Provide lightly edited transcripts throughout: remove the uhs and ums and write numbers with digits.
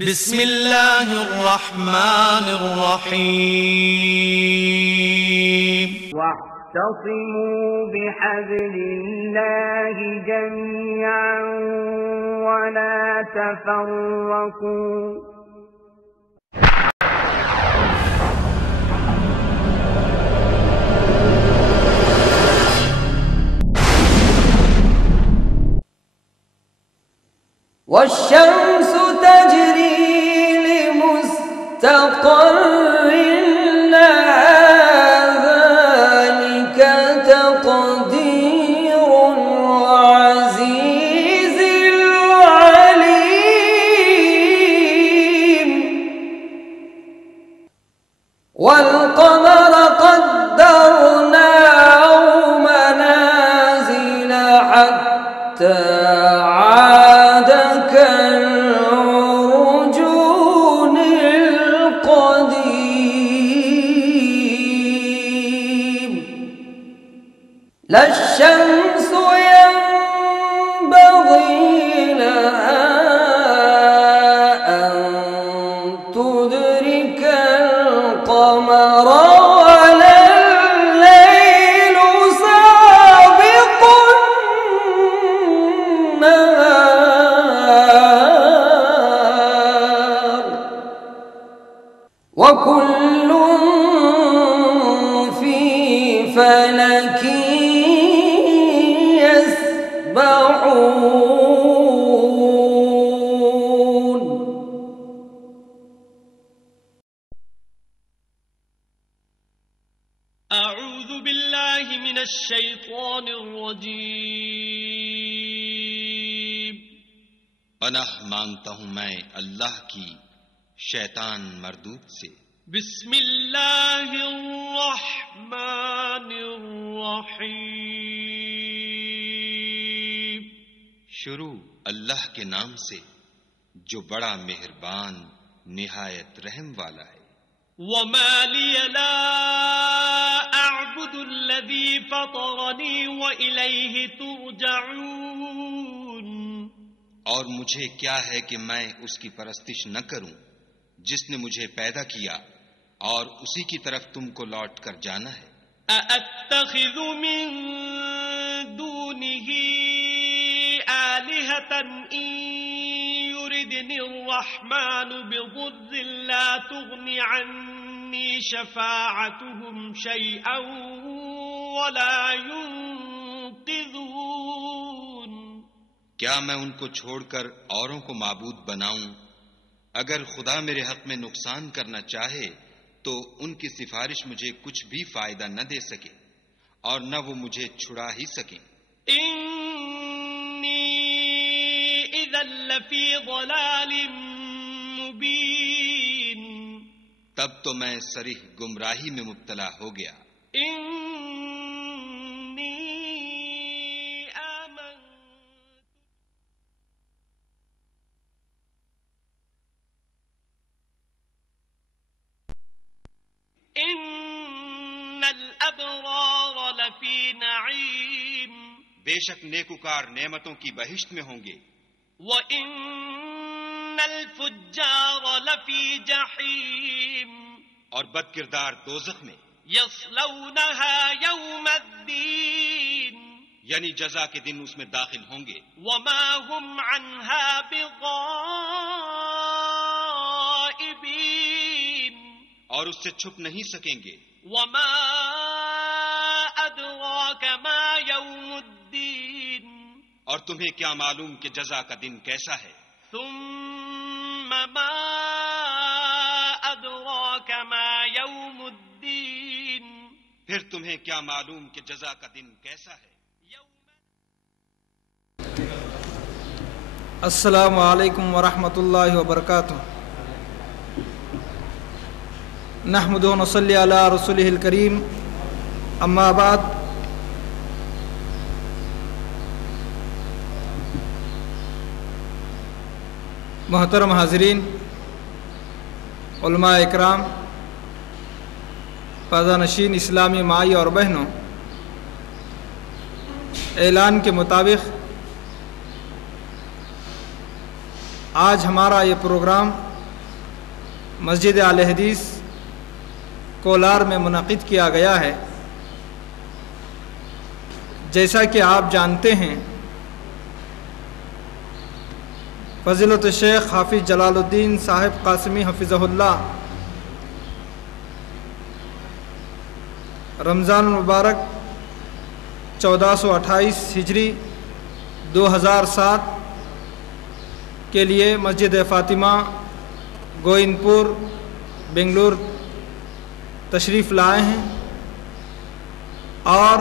بسم اللہ الرحمن الرحیم واعتصموا بحبل اللہ جميعا ولا تفرقوا والشمس تجري لمستقر لها ذلك تقدير العزيز العليم والقمر قدرناه منازل حتى لا الشمس ينبغي لها أن تدرك القمر ولا الليل سابق النهار وكل في فلك اعوذ باللہ من الشیطان الرجیم پناہ مانگتا ہوں میں اللہ کی شیطان مردود سے۔ بسم اللہ الرحمن الرحیم شروع اللہ کے نام سے جو بڑا مہربان نہایت رحم والا ہے۔ وما لي لا أعبد الذي فطرني وإليه ترجعون اور مجھے کیا ہے کہ میں اس کی پرستش نہ کروں جس نے مجھے پیدا کیا اور اسی کی طرف تم کو لوٹ کر جانا ہے۔ أأتخذ من دونه آلهة إن يردني الرحمن بضر لا تغني عني شفاعتهم شيئا ولا ينقذون کیا میں ان کو چھوڑ کر اوروں کو معبود بناؤں؟ اگر خدا میرے حق میں نقصان کرنا چاہے تو ان کی سفارش مجھے کچھ بھی فائدہ نہ دے سکے اور نہ وہ مجھے چھڑا ہی سکیں۔ إِذًا لَّفِي ضَلَالٍ مُّبِينٍ تب تو میں صریح گمراہی میں مبتلا ہو گیا۔ إِنَّ الْأَبْرَارَ لَفِي نَعِيمٍ بے شک نیکوکار نعمتوں کی بہشت میں ہوں گے۔ وَإِنَّ الْفُجَّارَ لَفِي جَحِيمٍ اور بد کردار دوزخ میں۔ يَصْلَوْنَهَا يَوْمَ الدِّينِ یعنی جزا کے دن اس میں داخل ہوں گے۔ وَمَا هُمْ عَنْهَا بِغَائِبِينَ اور اس سے چھپ نہیں سکیں گے۔ وَمَا أَدْرَاكَ مَا يَوْمُ الدِّينِ اور تمہیں کیا معلوم کہ جزا کا دن کیسا ہے؟ ثُمَّ مَا أَدْرَاكَ مَا يَوْمُ الدِّينِ پھر تمہیں کیا معلوم کہ جزا کا دن کیسا ہے؟ السلام علیکم ورحمۃ اللہ وبرکاتہ۔ نحمد و نصلی علی رسولہ الکریم، اما بعد۔ محترم حاضرین، علماء اکرام، پردہ نشین اسلامی مائی اور بہنوں، اعلان کے مطابق آج ہمارا یہ پروگرام مسجد اہل حدیث کولار میں منعقد کیا گیا ہے۔ جیسا کہ آپ جانتے ہیں، فضیلت الشیخ حافظ جلال الدین صاحب قاسمی حفظہ اللہ رمضان المبارک 1428 ہجری 2007 کے لیے مسجد فاطمہ گوئن پور بنگلور تشریف لائے ہیں، اور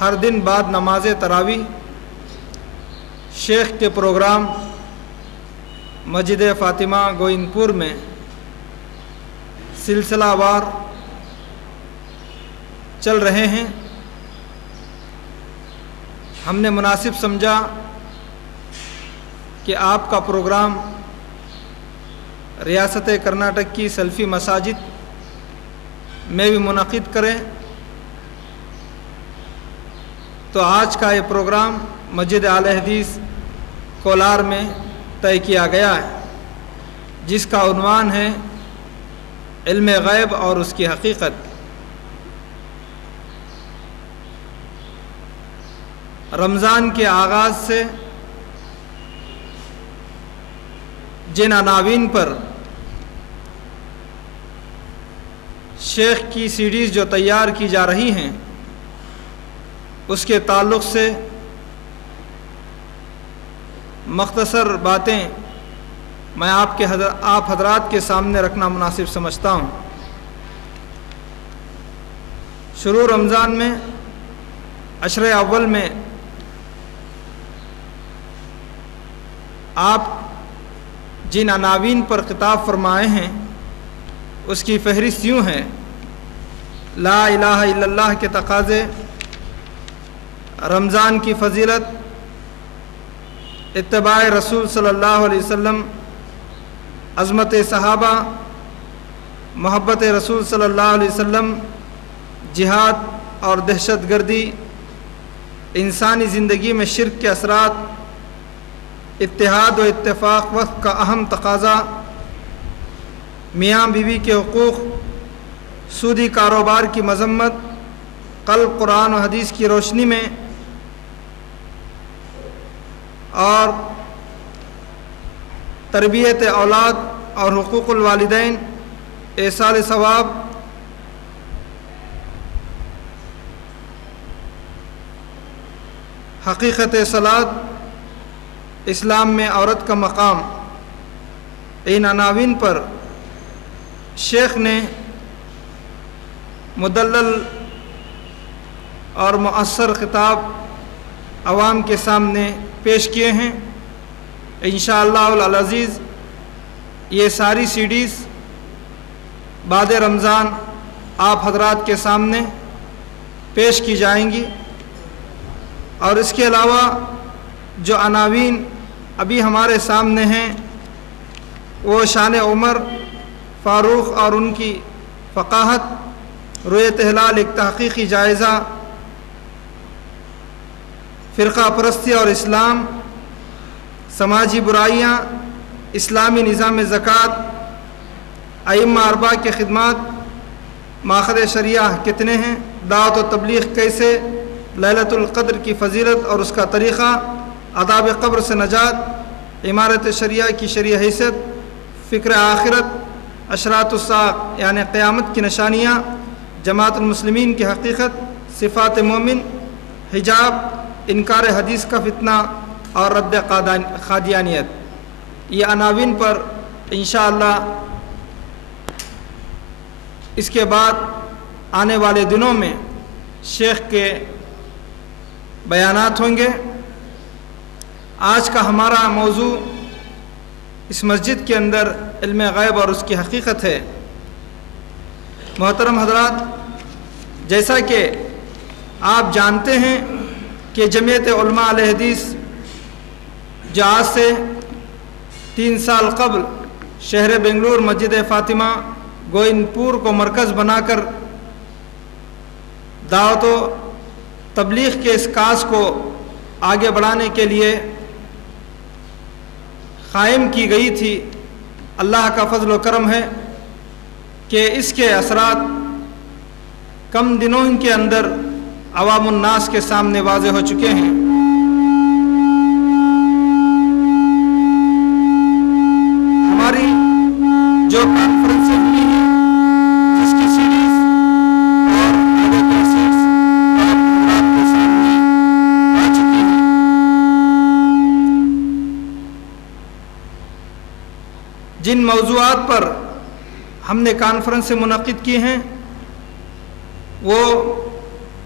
ہر دن بعد نماز تراویح شیخ کے پروگرام مسجد فاطمہ گوئن پور میں سلسلہ وار چل رہے ہیں۔ ہم نے مناسب سمجھا کہ آپ کا پروگرام ریاست کرناٹک کی سلفی مساجد میں بھی منعقد کریں، تو آج کا یہ پروگرام مسجد اہل حدیث کولار میں طے کیا گیا ہے، جس کا عنوان ہے علم غیب اور اس کی حقیقت۔ رمضان کے آغاز سے جن عناوین پر شیخ کی سیڈیز جو تیار کی جا رہی ہیں، اس کے تعلق سے مختصر باتیں میں آپ حضرات کے سامنے رکھنا مناسب سمجھتا ہوں۔ شروع رمضان میں عشرِ اول میں آپ جن عناوین پر خطاب فرمائے ہیں، اس کی فہرست یوں ہے: لا الہ الا اللہ کے تقاضے، رمضان کی فضیلت، اتباع رسول صلی اللہ علیہ وسلم، عظمت صحابہ، محبت رسول صلی اللہ علیہ وسلم، جہاد اور دہشت گردی، انسانی زندگی میں شرک کے اثرات، اتحاد و اتفاق وقت کا اہم تقاضا، میاں بیوی کے حقوق، سودی کاروبار کی مذمت، قلب قرآن و حدیث کی روشنی میں، اور تربیت اولاد اور حقوق الوالدین، ایصال ثواب، حقیقت صلاۃ، اسلام میں عورت کا مقام۔ ان عناوین پر شیخ نے مدلل اور مؤثر خطاب عوام کے سامنے پیش کیے ہیں۔ انشاءاللہ العزیز یہ ساری سیڈیز بعد رمضان آپ حضرات کے سامنے پیش کی جائیں گی، اور اس کے علاوہ جو عناوین ابھی ہمارے سامنے ہیں وہ شان عمر فاروق اور ان کی فقاہت، رؤیت ہلال ایک تحقیقی جائزہ، فرقہ پرستی اور اسلام، سماجی برائیاں، اسلامی نظام زکوٰۃ، ائمہ اربعہ کی خدمات، ماخذ شریعہ کتنے ہیں، دعوت و تبلیغ کیسے، لیلۃ القدر کی فضیلت اور اس کا طریقہ، عذاب قبر سے نجات، عمارت شریعہ کی شرعی حیثیت، فکر آخرت، اشراط الساعہ یعنی قیامت کی نشانیاں، جماعت المسلمین کی حقیقت، صفات مومن، حجاب، انکار حدیث کا فتنہ اور رد قادیانیت۔ یہ عناوین پر انشاءاللہ اس کے بعد آنے والے دنوں میں شیخ کے بیانات ہوں گے۔ آج کا ہمارا موضوع اس مسجد کے اندر علم غیب اور اس کی حقیقت ہے۔ محترم حضرات، جیسا کہ آپ جانتے ہیں کہ جمعیت علماء اہل حدیث جو آج سے 3 سال قبل شہر بنگلور مسجد فاطمہ گوئن پور کو مرکز بنا کر دعوت و تبلیغ کے اس کاز کو آگے بڑھانے کے لیے قائم کی گئی تھی، اللہ کا فضل و کرم ہے کہ اس کے اثرات کم دنوں کے اندر عوام الناس کے سامنے واضح ہو چکے ہیں۔ ہماری جو کانفرنسیں ہوئی ہیں، جس کی سیریز اور آڈیو کیسٹس آپ کے سامنے آ چکی ہیں، جن موضوعات پر ہم نے کانفرنسیں منعقد کی ہیں وہ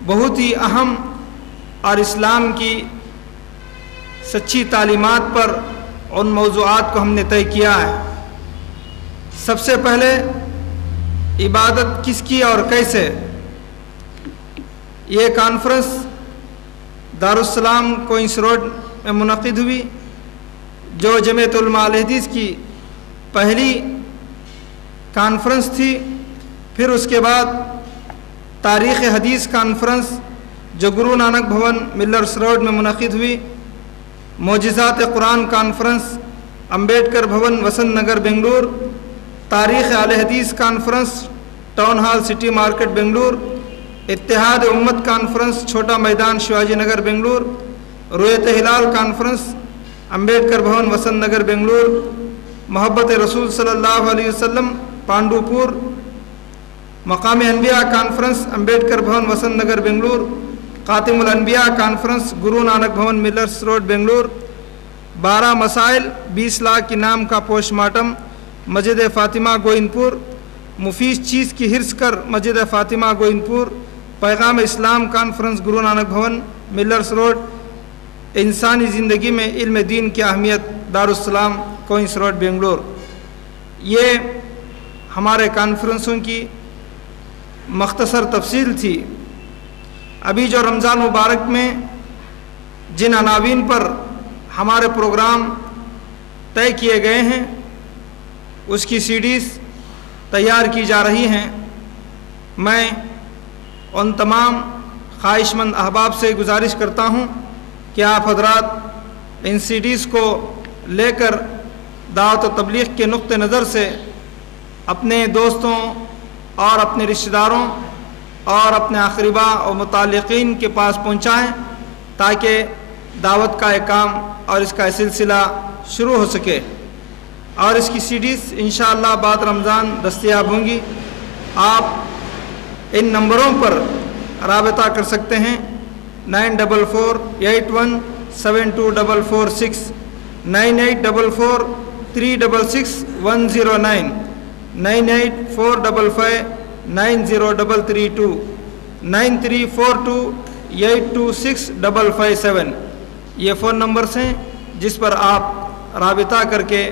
بہت ہی اہم اور اسلام کی سچی تعلیمات پر ان موضوعات کو ہم نے طے کیا ہے۔ سب سے پہلے عبادت کس کی اور کیسے، یہ کانفرنس دارالسلام کوئنس روڈ میں منعقد ہوئی، جو جمعیت علماء الحدیث کی پہلی کانفرنس تھی۔ پھر اس کے بعد تاریخ حدیث کانفرنس جو گرو نانک بھون ملرس روڈ میں منعقد ہوئی، معجزات قرآن کانفرنس امبیڈکر بھون وسنت نگر بنگلور، تاریخ اہل حدیث conference town hall city market Bangalore, اتحاد امت کانفرنس چھوٹا میدان شیواجی نگر بنگلور، رویت ہلال کانفرنس امبیڈکر بھون وسنت نگر بنگلور، محبت رسول صلی اللہ علیہ وسلم پانڈو پور، مقام انبیاء کانفرنس امبیڈکر بھون وسنت نگر بنگلور، خاتم الانبیاء کانفرنس گرو نانک بھون ملرس روڈ بنگلور، 12 مسائل 20 لاکھ انعام کا پوسٹ مارٹم مسجد فاطمہ گوئند پور، مفید چیز کی حرص کر مسجد فاطمہ گوئند پور، پیغام اسلام کانفرنس گرو نانک بھون ملرس روڈ، انسانی زندگی میں علم دین کی اہمیت دارالسلام کوئنس روڈ بنگلور۔ یہ ہمارے کانفرنسوں کی مختصر تفصیل تھی۔ ابھی جو رمضان مبارک میں جن عناوین پر ہمارے پروگرام طے کیے گئے ہیں اس کی سیڈیز تیار کی جا رہی ہیں۔ میں ان تمام خواہش مند احباب سے گزارش کرتا ہوں کہ آپ حضرات ان سیڈیز کو لے کر دعوت و تبلیغ کے نقطہ نظر سے اپنے دوستوں اور اپنے رشتہ داروں اور اپنے اقربا اور متعلقین کے پاس پہنچائیں تاکہ دعوت کا ایک کام اور اس کا سلسلہ شروع ہو سکے، اور اس کی سیڈیز انشاءاللہ بعد رمضان دستیاب ہوں گی۔ آپ ان نمبروں پر رابطہ کر سکتے ہیں 9448172446 9844366109 9845590332 9342826557 یہ فون نمبرز ہیں جس پر آپ رابطہ کر کے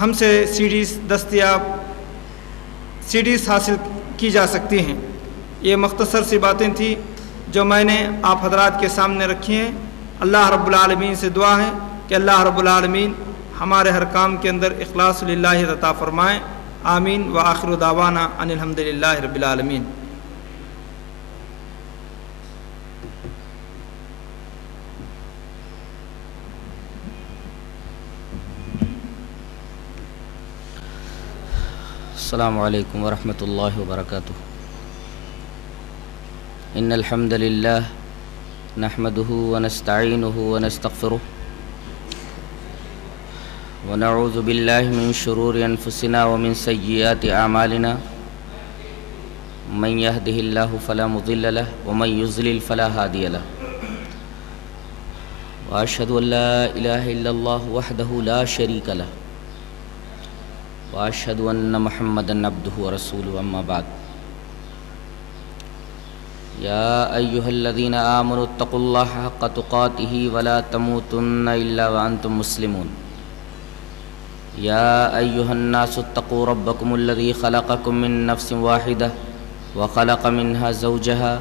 ہم سے سیڈیز حاصل کی جا سکتی ہیں۔ یہ مختصر سی باتیں تھیں جو میں نے آپ حضرات کے سامنے رکھی ہیں۔ اللہ رب العالمین سے دعا ہے کہ اللہ رب العالمین ہمارے ہر کام کے اندر اخلاص للہ عطا فرمائیں۔ آمین وآخر دعوانا ان الحمدللہ رب العالمین۔ السلام علیکم ورحمۃ اللہ وبرکاتہ۔ ان الحمد للہ نحمده ونستعینه ونستغفره ونعوذ باللہ من شرور انفسنا ومن سیئات اعمالنا من يهده اللہ فلا مضل له ومن يضلل فلا هادی له واشهد ان لا الہ الا اللہ وحدہ لا شریک له واشهد ان محمدا عبده ورسوله اما بعد یا ایها الذین آمنوا اتقوا اللہ حق تقاته ولا تموتن الا وانتم مسلمون یا ایها الناس اتقوا ربکم الذی خلقکم من نفس واحدہ وخلق منها زوجها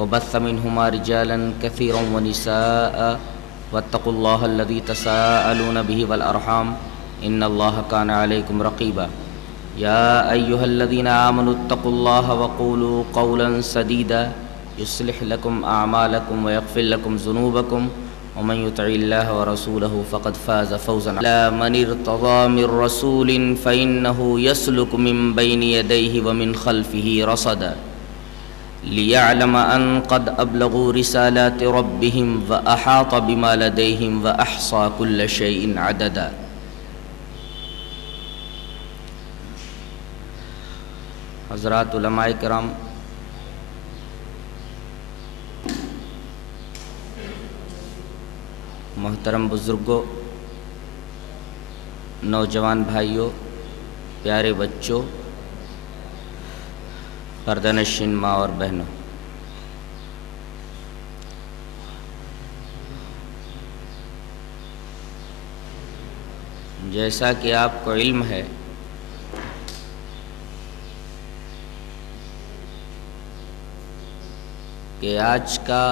وبث منهما رجالا كثيرا ونساء واتقوا الله الذي تساءلون به والارحام ان اللہ کان علیکم رقیبا یا ایها الذین آمنوا اتقوا اللہ وقولوا قولا سدیدا یصلح لکم اعمالکم ویغفر لکم ذنوبکم ومن يطع الله ورسوله فقد فاز فوزا عظيما من ارتضى من رسول فإنه يسلك من بين يديه ومن خلفه رصدا ليعلم أن قد أبلغوا رسالات ربهم وأحاط بما لديهم وأحصى كل شيء عددا. حضرات علماء کرام، محترم بزرگوں، نوجوان بھائیوں، پیارے بچوں، پردہ نشین ماں اور بہنوں، جیسا کہ آپ کو علم ہے کہ آج کا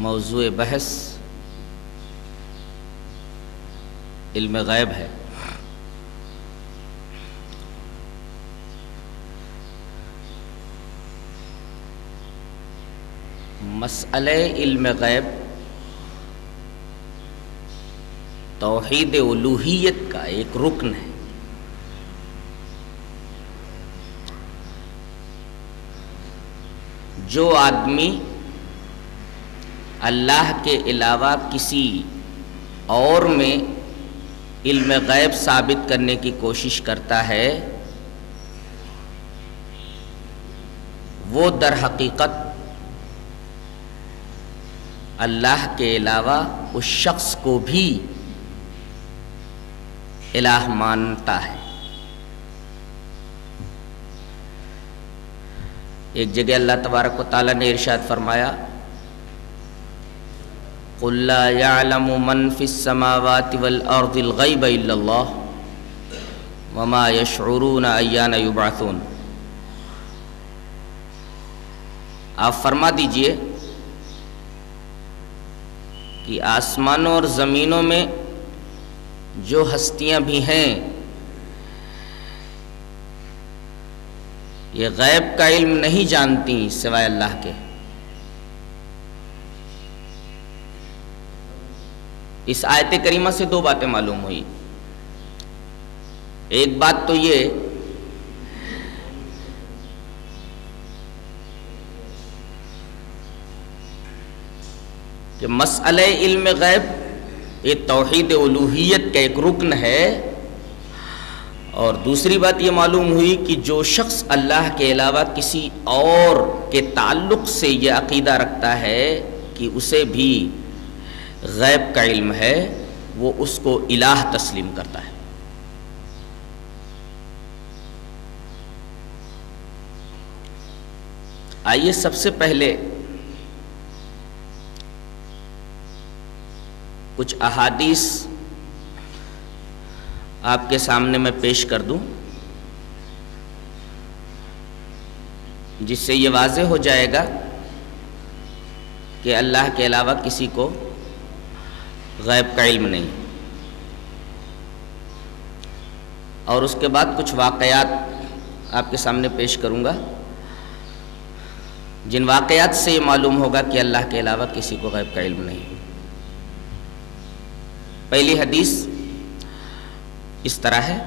موضوع بحث علم غیب ہے. مسئلہ علم غیب توحید الوہیت کا ایک رکن ہے. جو آدمی اللہ کے علاوہ کسی اور میں علم غیب ثابت کرنے کی کوشش کرتا ہے، وہ در حقیقت اللہ کے علاوہ اس شخص کو بھی الہ مانتا ہے. ایک جگہ اللہ تبارک و تعالیٰ نے ارشاد فرمایا، قُلْ لَا يَعْلَمُ مَنْ فِي السَّمَاوَاتِ وَالْأَرْضِ الْغَيْبَ إِلَّا اللَّهُ وَمَا يَشْعُرُونَ أَيَّانَ يُبْعَثُونَ. آپ فرما دیجئے کہ آسمانوں اور زمینوں میں جو ہستیاں بھی ہیں یہ غیب کا علم نہیں جانتی سوائے اللہ کے. اس آیت کریمہ سے دو باتیں معلوم ہوئی. ایک بات تو یہ کہ مسئلہ علم غیب یہ توحید الوہیت کا ایک رکن ہے، اور دوسری بات یہ معلوم ہوئی کہ جو شخص اللہ کے علاوہ کسی اور کے تعلق سے یہ عقیدہ رکھتا ہے کہ اسے بھی غیب کا علم ہے، وہ اس کو الہ تسلیم کرتا ہے. آئیے سب سے پہلے کچھ احادیث آپ کے سامنے میں پیش کر دوں، جس سے یہ واضح ہو جائے گا کہ اللہ کے علاوہ کسی کو غیب کا علم نہیں. اور اس کے بعد کچھ واقعات آپ کے سامنے پیش کروں گا جن واقعات سے یہ معلوم ہوگا کہ اللہ کے علاوہ کسی کو غیب کا علم نہیں. پہلی حدیث اس طرح ہے،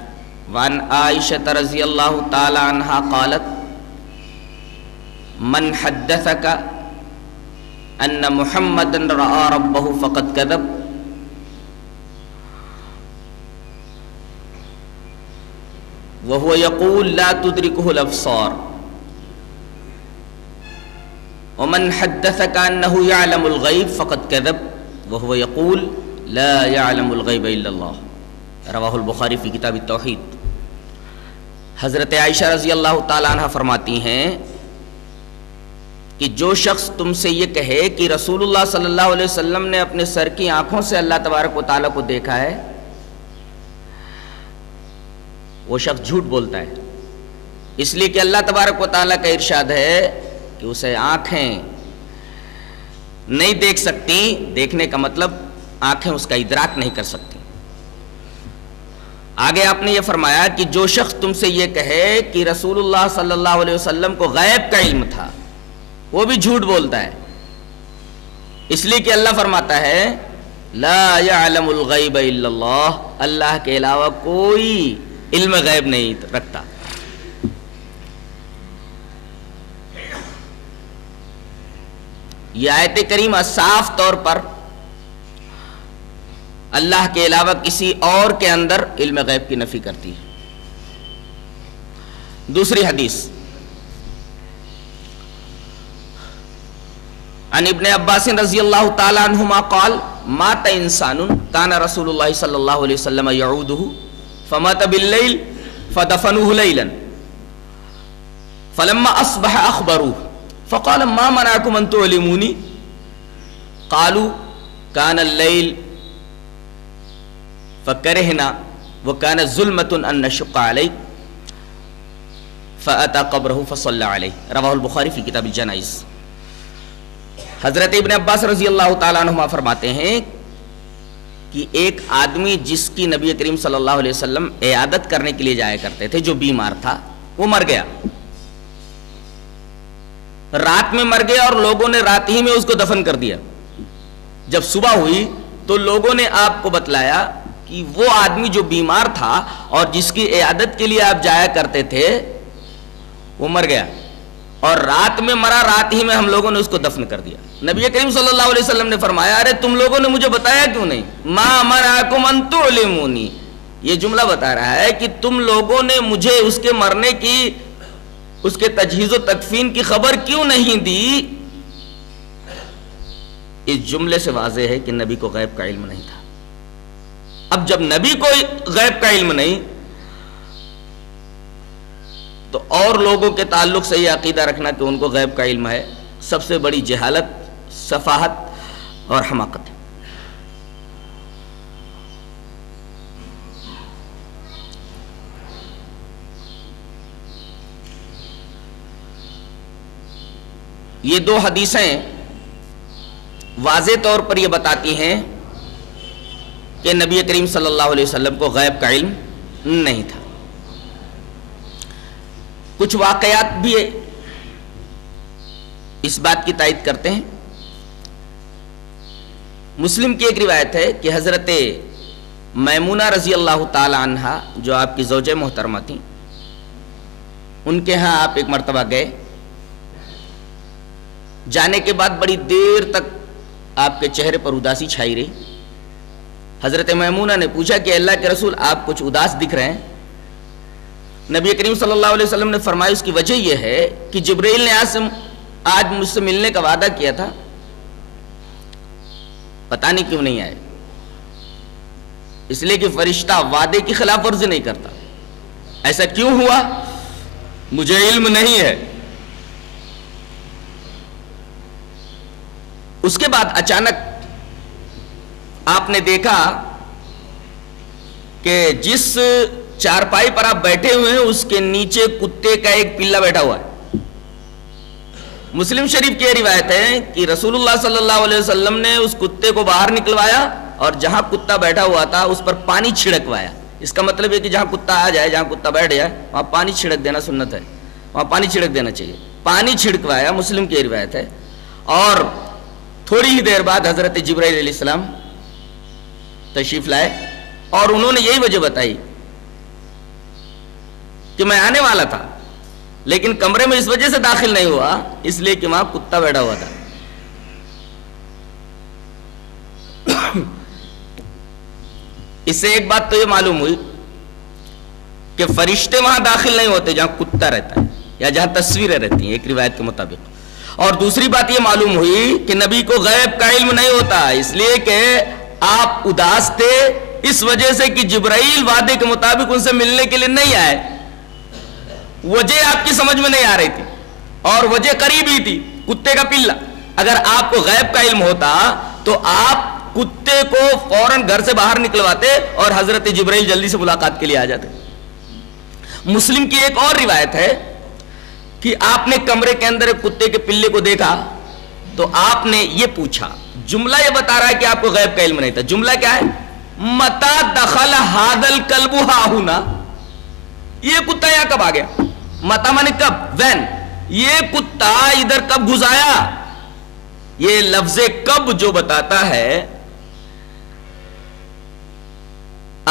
وعن عائشہ رضی اللہ تعالی عنہا قالت من حدثک ان محمدا رأى ربه فقد كذب وهو يقول لا تدركه الابصار ومن حدثك انه يعلم الغيب فقد كذب وهو يقول لا يعلم الغيب الا الله. رواہ البخاری فی کتاب التوحید. حضرت عائشہ رضی اللہ تعالی عنہ فرماتی ہیں کہ جو شخص تم سے یہ کہے کہ رسول اللہ صلی اللہ علیہ وسلم نے اپنے سر کی آنکھوں سے اللہ تبارک و تعالیٰ کو دیکھا ہے، وہ شخص جھوٹ بولتا ہے. اس لیے کہ اللہ تبارک و تعالیٰ کا ارشاد ہے کہ اسے آنکھیں نہیں دیکھ سکتی. دیکھنے کا مطلب آنکھیں اس کا ادراک نہیں کر سکتی. آگے آپ نے یہ فرمایا کہ جو شخص تم سے یہ کہے کہ رسول اللہ صلی اللہ علیہ وسلم کو غیب کا علم تھا، وہ بھی جھوٹ بولتا ہے. اس لیے کہ اللہ فرماتا ہے لا یعلم الغیب الا اللہ، اللہ کے علاوہ کوئی علم غیب نہیں رکھتا۔ یہ آیت کریمہ صاف طور پر اللہ کے علاوہ کسی اور کے اندر علم غیب کی نفی کرتی ہے۔ دوسری حدیث عن ابن عباس رضی اللہ تعالی عنہما قال مات انسان کان رسول اللہ صلی اللہ علیہ وسلم یعودہ فمات باللیل فدفنوه لیلا فلما اصبح اخبروه فقال ما منعكم ان تعلموني قالوا كان الليل فكرهنا وكان ظلمة ان نشق عليك فأتى قبره فصلى عليه رواہ البخاری فی کتاب الجنائز۔ حضرت ابن عباس رضی اللہ تعالیٰ عنہما فرماتے ہیں کہ ایک آدمی جس کی نبی کریم صلی اللہ علیہ وسلم عیادت کرنے کے لیے جایا کرتے تھے، جو بیمار تھا، وہ مر گیا، رات میں مر گیا اور لوگوں نے رات ہی میں اس کو دفن کر دیا۔ جب صبح ہوئی تو لوگوں نے آپ کو بتلایا کہ وہ آدمی جو بیمار تھا اور جس کی عیادت کے لیے آپ جایا کرتے تھے وہ مر گیا، اور رات میں مرا، رات ہی میں ہم لوگوں نے اس کو دفن کر دیا۔ نبی کریم صلی اللہ علیہ وسلم نے فرمایا ارے تم لوگوں نے مجھے بتایا کیوں نہیں؟ ما منعکم ان تعلمونی، یہ جملہ بتا رہا ہے کہ تم لوگوں نے مجھے اس کے مرنے کی، اس کے تجہیز و تکفین کی خبر کیوں نہیں دی؟ اس جملے سے واضح ہے کہ نبی کو غیب کا علم نہیں تھا۔ اب جب نبی کو غیب کا علم نہیں تو اور لوگوں کے تعلق سے یہ عقیدہ رکھنا کہ ان کو غیب کا علم ہے، سب سے بڑی جہالت، سفاہت اور حماقت ہے۔ یہ دو حدیثیں واضح طور پر یہ بتاتی ہیں کہ نبی کریم صلی اللہ علیہ وسلم کو غیب کا علم نہیں تھا۔ کچھ واقعات بھی اس بات کی تائید کرتے ہیں۔ مسلم کی ایک روایت ہے کہ حضرت میمونہ رضی اللہ تعالی عنہا جو آپ کی زوجہ محترمہ تھیں، ان کے ہاں آپ ایک مرتبہ گئے، جانے کے بعد بڑی دیر تک آپ کے چہرے پر اداسی چھائی رہی۔ حضرت میمونہ نے پوچھا کہ اللہ کے رسول آپ کچھ اداس دکھ رہے ہیں۔ نبی کریم صلی اللہ علیہ وسلم نے فرمایا اس کی وجہ یہ ہے کہ جبرائیل نے آج مجھ سے ملنے کا وعدہ کیا تھا، پتہ نہیں کیوں نہیں آئے۔ اس لیے کہ فرشتہ وعدے کی خلاف ورزی نہیں کرتا۔ ایسا کیوں ہوا مجھے علم نہیں ہے۔ اس کے بعد اچانک آپ نے دیکھا کہ جس چارپائی پر آپ بیٹھے ہوئے ہیں اس کے نیچے کتے کا ایک پلہ بیٹھا ہوا ہے۔ مسلم شریف کی روایت ہے کہ رسول اللہ صلی اللہ علیہ وسلم نے اس کتے کو باہر نکلوایا اور جہاں کتا بیٹھا ہوا تھا اس پر پانی چھڑکوایا۔ اس کا مطلب ہے کہ جہاں کتا آ جائے، جہاں کتا بیٹھ جائے وہاں پانی چھڑک دینا سنت ہے، وہاں پانی چھڑک دینا چاہیے۔ پانی چھڑکوایا، مسلم کی روایت ہے۔ اور تھوڑی ہی دیر بعد حضرت جبرائیل علیہ السلام تشریف لائے اور انہوں نے یہی وجہ بتائی کہ میں آنے والا تھا لیکن کمرے میں اس وجہ سے داخل نہیں ہوا اس لیے کہ وہاں کتا بیٹھا ہوا تھا۔ اس سے ایک بات تو یہ معلوم ہوئی کہ فرشتے وہاں داخل نہیں ہوتے جہاں کتا رہتا ہے یا جہاں تصویریں رہتی ہیں، ایک روایت کے مطابق۔ اور دوسری بات یہ معلوم ہوئی کہ نبی کو غیب کا علم نہیں ہوتا، اس لیے کہ آپ اداس تھے اس وجہ سے کہ جبرائیل وعدے کے مطابق ان سے ملنے کے لیے نہیں آئے۔ وجہ آپ کی سمجھ میں نہیں آ رہی تھی اور وجہ قریب ہی تھی، کتے کا پلہ۔ اگر آپ کو غیب کا علم ہوتا تو آپ کتے کو فوراً گھر سے باہر نکلواتے اور حضرت جبرائیل جلدی سے ملاقات کے لیے آ جاتے۔ مسلم کی ایک اور روایت ہے کہ آپ نے کمرے کے اندر ایک کتے کے پلے کو دیکھا تو آپ نے یہ پوچھا، جملہ یہ بتا رہا ہے کہ آپ کو غیب کا علم نہیں تھا۔ جملہ کیا ہے؟ متا دخل ھذا الکلب ھا ھنا، یہ کتا یہاں کب آ گیا؟ متا مانے کب، وین، یہ کتا ادھر کب گھس آیا؟ یہ لفظ کب جو بتاتا ہے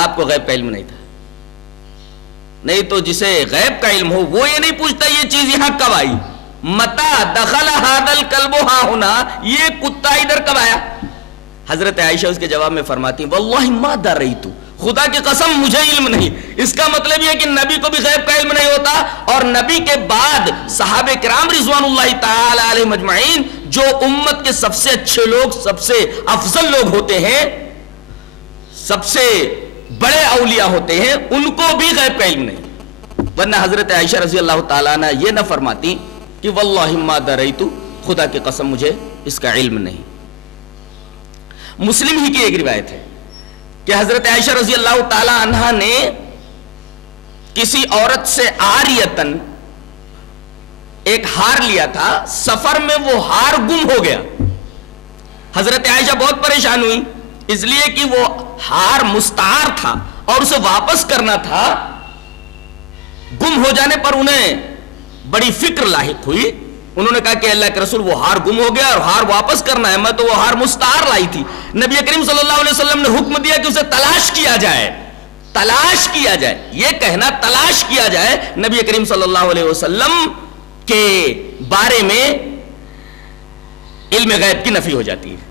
آپ کو غیب کا علم نہیں تھا. نہیں تو جسے غیب کا علم ہو وہ یہ نہیں پوچھتا یہ چیز یہاں کب آئی. متا دخل هذا الكلب ها هنا, یہ کتا ادھر کب آیا. حضرت عائشہ اس کے جواب میں فرماتی واللہ ما دريت, خدا کی قسم مجھے علم نہیں. اس کا مطلب یہ کہ نبی کو بھی غیب کا علم نہیں ہوتا, اور نبی کے بعد صحابہ کرام رضوان اللہ تعالی علیہم اجمعین جو امت کے سب سے اچھے لوگ, سب سے افضل لوگ ہوتے ہیں, سب سے بڑے اولیاء ہوتے ہیں, ان کو بھی غیب کا علم نہیں. ورنہ حضرت عائشہ رضی اللہ تعالیٰ عنہ یہ نہ فرماتی کہ واللہ ما دریت, خدا کی قسم مجھے اس کا علم نہیں. مسلم ہی کی ایک روایت ہے کہ حضرت عائشہ رضی اللہ تعالیٰ عنہ نے کسی عورت سے عاریتن ایک ہار لیا تھا, سفر میں وہ ہار گم ہو گیا. حضرت عائشہ بہت پریشان ہوئی, اس لیے کہ وہ ہار مستعار تھا اور اسے واپس کرنا تھا. گم ہو جانے پر انہیں بڑی فکر لاحق ہوئی. انہوں نے کہا کہ اللہ کے رسول وہ ہار گم ہو گیا اور ہار واپس کرنا ہے, میں تو وہ ہار مستعار لائی تھی. نبی کریم صلی اللہ علیہ وسلم نے حکم دیا کہ اسے تلاش کیا جائے. تلاش کیا جائے, یہ کہنا تلاش کیا جائے, نبی کریم صلی اللہ علیہ وسلم کے بارے میں علم غیب کی نفی ہو جاتی ہے.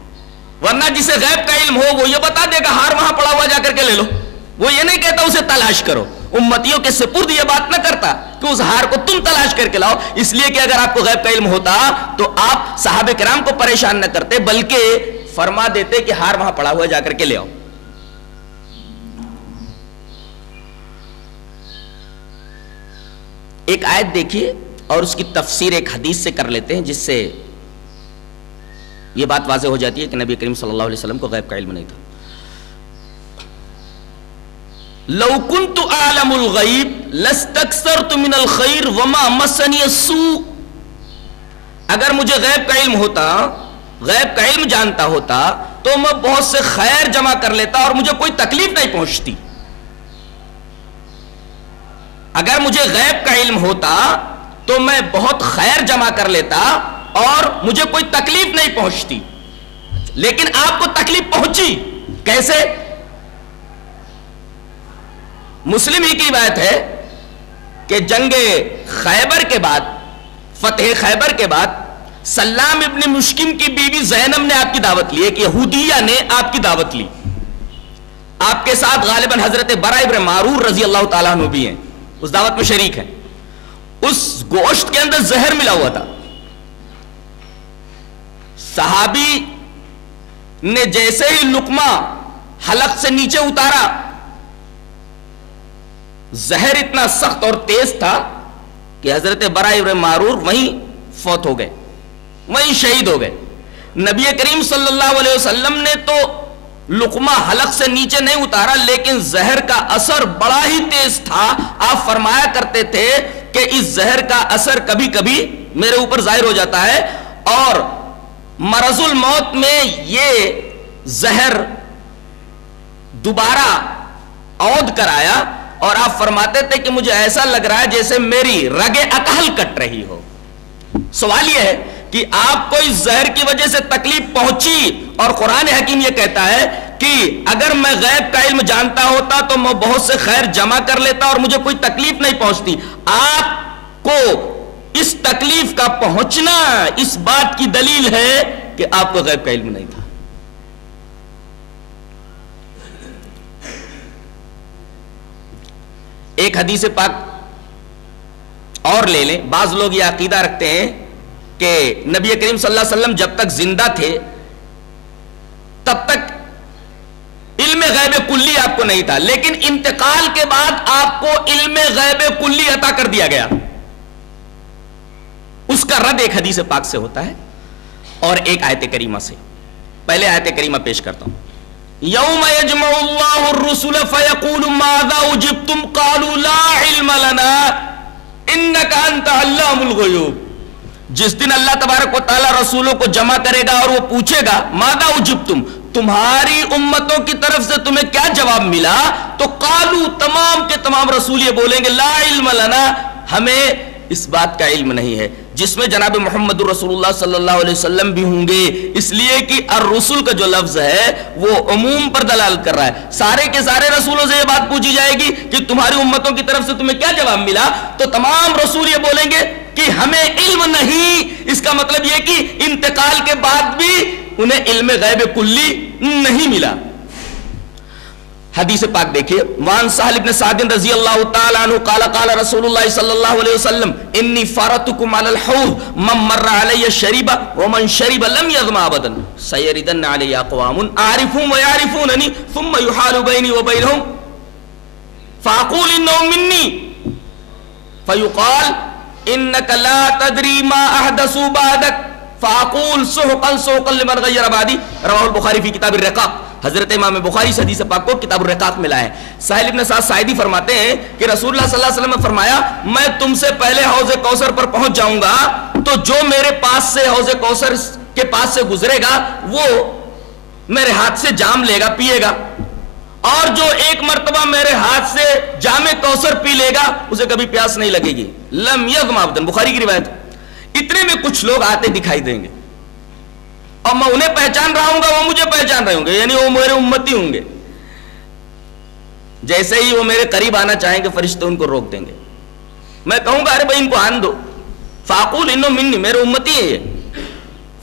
ورنہ جسے غیب کا علم ہو وہ یہ بتا دے گا ہار وہاں پڑا ہوا جا کر کے لے لو. وہ یہ نہیں کہتا اسے تلاش کرو. امتیوں کے سپرد یہ بات نہ کرتا کہ اس ہار کو تم تلاش کر کے لاؤ, اس لیے کہ اگر آپ کو غیب کا علم ہوتا تو آپ صحابہ کرام کو پریشان نہ کرتے, بلکہ فرما دیتے کہ ہار وہاں پڑا ہوا جا کر کے لے آؤ. ایک آیت دیکھیے اور اس کی تفسیر ایک حدیث سے کر لیتے ہیں, جس سے یہ بات واضح ہو جاتی ہے کہ نبی کریم صلی اللہ علیہ وسلم کو غیب کا علم نہیں تھا. لو كنت اعلم الغیب لاستكثرت من الخير وما مسني السوء, اگر مجھے غیب کا علم ہوتا, غیب کا علم جانتا ہوتا تو میں بہت سے خیر جمع کر لیتا اور مجھے کوئی تکلیف نہیں پہنچتی. اگر مجھے غیب کا علم ہوتا تو میں بہت خیر جمع کر لیتا اور مجھے کوئی تکلیف نہیں پہنچتی. لیکن آپ کو تکلیف پہنچی, کیسے؟ مسلم ہی کی روایت ہے کہ جنگ خیبر کے بعد, فتح خیبر کے بعد, سلام ابن مشکم کی بیوی زینب نے آپ کی دعوت لی, ایک یہودیہ نے آپ کی دعوت لی. آپ کے ساتھ غالباً حضرت برا ابن معرور رضی اللہ تعالیٰ عنہ بھی ہیں, اس دعوت میں شریک ہیں. اس گوشت کے اندر زہر ملا ہوا تھا. صحابی نے جیسے ہی لقمہ حلق سے نیچے اتارا, زہر اتنا سخت اور تیز تھا کہ حضرت برا ابن معرور وہیں فوت ہو گئے, وہیں شہید ہو گئے. نبی کریم صلی اللہ علیہ وسلم نے تو لقمہ حلق سے نیچے نہیں اتارا, لیکن زہر کا اثر بڑا ہی تیز تھا. آپ فرمایا کرتے تھے کہ اس زہر کا اثر کبھی کبھی میرے اوپر ظاہر ہو جاتا ہے, اور مرض الموت میں یہ زہر دوبارہ عود کر آیا, اور آپ فرماتے تھے کہ مجھے ایسا لگ رہا ہے جیسے میری رگیں اکحل کٹ رہی ہو. سوال یہ ہے کہ آپ کو اس زہر کی وجہ سے تکلیف پہنچی, اور قرآن حکیم یہ کہتا ہے کہ اگر میں غیب کا علم جانتا ہوتا تو میں بہت سے خیر جمع کر لیتا اور مجھے کوئی تکلیف نہیں پہنچتی. آپ کو اس تکلیف کا پہنچنا اس بات کی دلیل ہے کہ آپ کو غیب کا علم نہیں تھا. ایک حدیث پاک اور لے لیں. بعض لوگ یہ عقیدہ رکھتے ہیں کہ نبی کریم صلی اللہ علیہ وسلم جب تک زندہ تھے تب تک علم غیب کلی آپ کو نہیں تھا, لیکن انتقال کے بعد آپ کو علم غیب کلی عطا کر دیا گیا. اس کا رد ایک حدیث پاک سے ہوتا ہے اور ایک آیت کریمہ سے. پہلے آیت کریمہ پیش کرتا ہوں. یوم یجمع اللہ الرسل فیقول ماذا اجبتم قالوا لا علم لنا انک انت علام الغیوب. جس دن اللہ تبارک و تعالی رسولوں کو جمع کرے گا اور وہ پوچھے گا ماذا اجبتم, تمہاری امتوں کی طرف سے تمہیں کیا جواب ملا, تو قالوا, تمام کے تمام رسول یہ بولیں گے لا علم لنا, ہمیں اس بات کا علم نہیں ہے. جس میں جناب محمد رسول اللہ صلی اللہ علیہ وسلم بھی ہوں گے، اس لیے کہ الرسل کا جو لفظ ہے وہ عموم پر دلالت کر رہا ہے. سارے کے سارے رسولوں سے یہ بات پوچھی جائے گی کہ تمہاری امتوں کی طرف سے تمہیں کیا جواب ملا، تو تمام رسول یہ بولیں گے کہ ہمیں علم نہیں. اس کا مطلب یہ کہ انتقال کے بعد بھی انہیں علم غیب کلی نہیں ملا. حدیث پاک دیکھیے، وان سہل ابن سعد رضی اللہ تعالی عنہ قال قال رسول اللہ صلی اللہ علیہ وسلم انی فارتکم علی الحوض من مر علی شریبا ومن شرب لم یظم ابدا سیردن علی اقوام اعرفهم ويعرفونني ثم يحال بیني وبینهم فاقول انهم مني فیقال انك لا تدری ما احدثوا بعدك فاقول سحقا سحقا لمن غیر بعدی. رواہ البخاری فی کتاب الرقاق. حضرت امام بخاری سے حدیث پاک کو کتاب الرقاق ملا ہے. سہل ابن سعد ساعدی فرماتے ہیں کہ رسول اللہ صلی اللہ علیہ وسلم نے فرمایا میں تم سے پہلے حوض کوثر پر پہنچ جاؤں گا تو جو میرے پاس سے حوض کوثر کے پاس سے گزرے گا وہ میرے ہاتھ سے جام لے گا، پیے گا، اور جو ایک مرتبہ میرے ہاتھ سے جام کوثر پی لے گا اسے کبھی پیاس نہیں لگے گی. لم یظم ابدا، بخاری کی روایت. اتنے میں کچھ لوگ آتے دکھائی دیں گے اور میں انہیں پہچان رہا ہوں گا، وہ مجھے پہچان رہے ہوں گے، یعنی وہ میرے امتی ہوں گے. جیسے ہی وہ میرے قریب آنا چاہیں گے فرشتے ان کو روک دیں گے. میں کہوں گا ارے بھائی ان کو آن دو. فاقول انہم منی، میرے امتی ہیں یہ.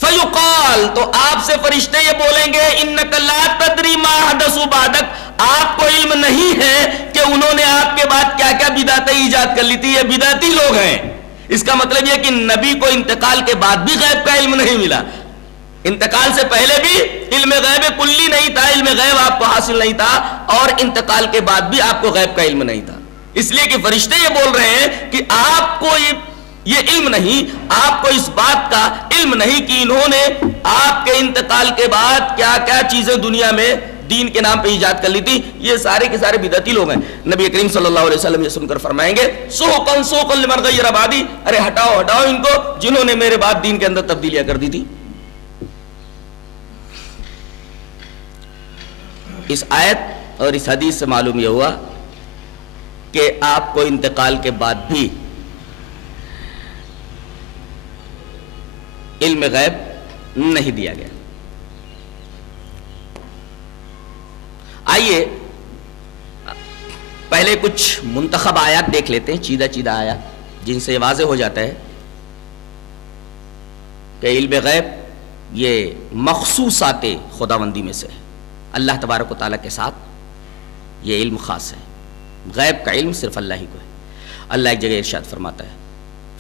فیقال، تو آپ سے فرشتے یہ بولیں گے انک لا تدری ما حدثوا بعدک، آپ کو علم نہیں ہے کہ انہوں نے آپ کے بعد کیا کیا بدعتیں ایجاد کر لی تھی، یہ بدعتی لوگ ہیں. اس کا مطلب یہ کہ نبی کو انتقال کے بعد بھی غیب کا علم نہیں ملا، انتقال سے پہلے بھی علم غیب کلی نہیں تھا، علم غیب آپ کو حاصل نہیں تھا، اور انتقال کے بعد بھی آپ کو غیب کا علم نہیں تھا. اس لیے کہ فرشتے یہ بول رہے ہیں کہ آپ کو یہ علم نہیں، آپ کو اس بات کا علم نہیں کہ انہوں نے آپ کے انتقال کے بعد کیا کیا چیزیں دنیا میں دین کے نام پہ ایجاد کر لی تھی. یہ سارے کے سارے بدعتی لوگ ہیں. نبی کریم صلی اللہ علیہ وسلم یہ سن کر فرمائیں گے سحقا سحقا لمن غیر بعدی، ارے ہٹاؤ ہٹاؤ ان کو جنہوں نے میرے بعد دین کے اندر تبدیلیاں کر دی تھی. اس آیت اور اس حدیث سے معلوم یہ ہوا کہ آپ کو انتقال کے بعد بھی علم غیب نہیں دیا گیا. آئیے پہلے کچھ منتخب آیات دیکھ لیتے ہیں، چیدہ چیدہ آیات جن سے یہ واضح ہو جاتا ہے کہ علم غیب یہ مخصوصات خداوندی میں سے ہے. اللہ تبارک و تعالیٰ کے ساتھ یہ علم خاص ہے. غیب کا علم صرف اللہ ہی کو ہے. اللہ ایک جگہ ارشاد فرماتا ہے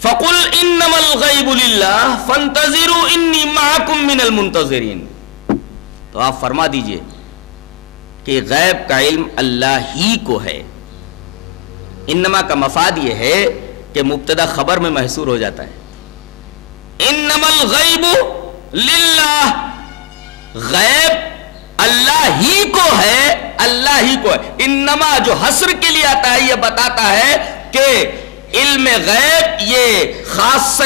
فَقُلْ إِنَّمَا الْغَيْبُ لِلَّهِ فَانْتَظِرُوا إِنِّي مَعَكُمْ مِنَ الْمُنْتَظِرِينَ. تو آپ فرما دیجئے کہ غیب کا علم اللہ ہی کو ہے. انما کا مفاد یہ ہے کہ مبتدا خبر میں محصور ہو جاتا ہے. انما الغیب للہ، غیب اللہ ہی کو ہے، اللہ ہی کو ہے. انما جو حصر کے لیے آتا ہے یہ بتاتا ہے کہ علم غیب یہ خاص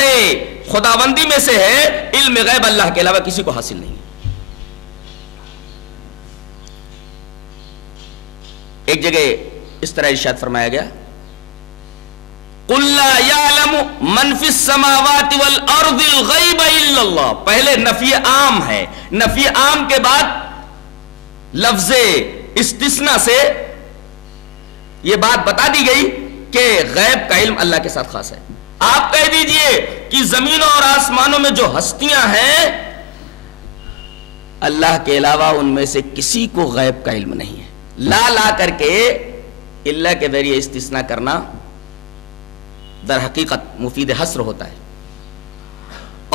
خداوندی میں سے ہے. علم غیب اللہ کے علاوہ کسی کو حاصل نہیں. ایک جگہ اس طرح ارشاد فرمایا گیا قُلْ لَا يَعْلَمُ مَنْ فِي السَّمَاوَاتِ وَالْأَرْضِ الْغَيْبَ إِلَّا اللَّهُ. پہلے نفی عام ہے، نفی عام کے بعد لفظ استثناء سے یہ بات بتا دی گئی کہ غیب کا علم اللہ کے ساتھ خاص ہے. آپ کہہ دیجئے کہ زمینوں اور آسمانوں میں جو ہستیاں ہیں اللہ کے علاوہ ان میں سے کسی کو غیب کا علم نہیں ہے. لا کر کے اللہ کے ذریعے استثناء کرنا در حقیقت مفید حصر ہوتا ہے،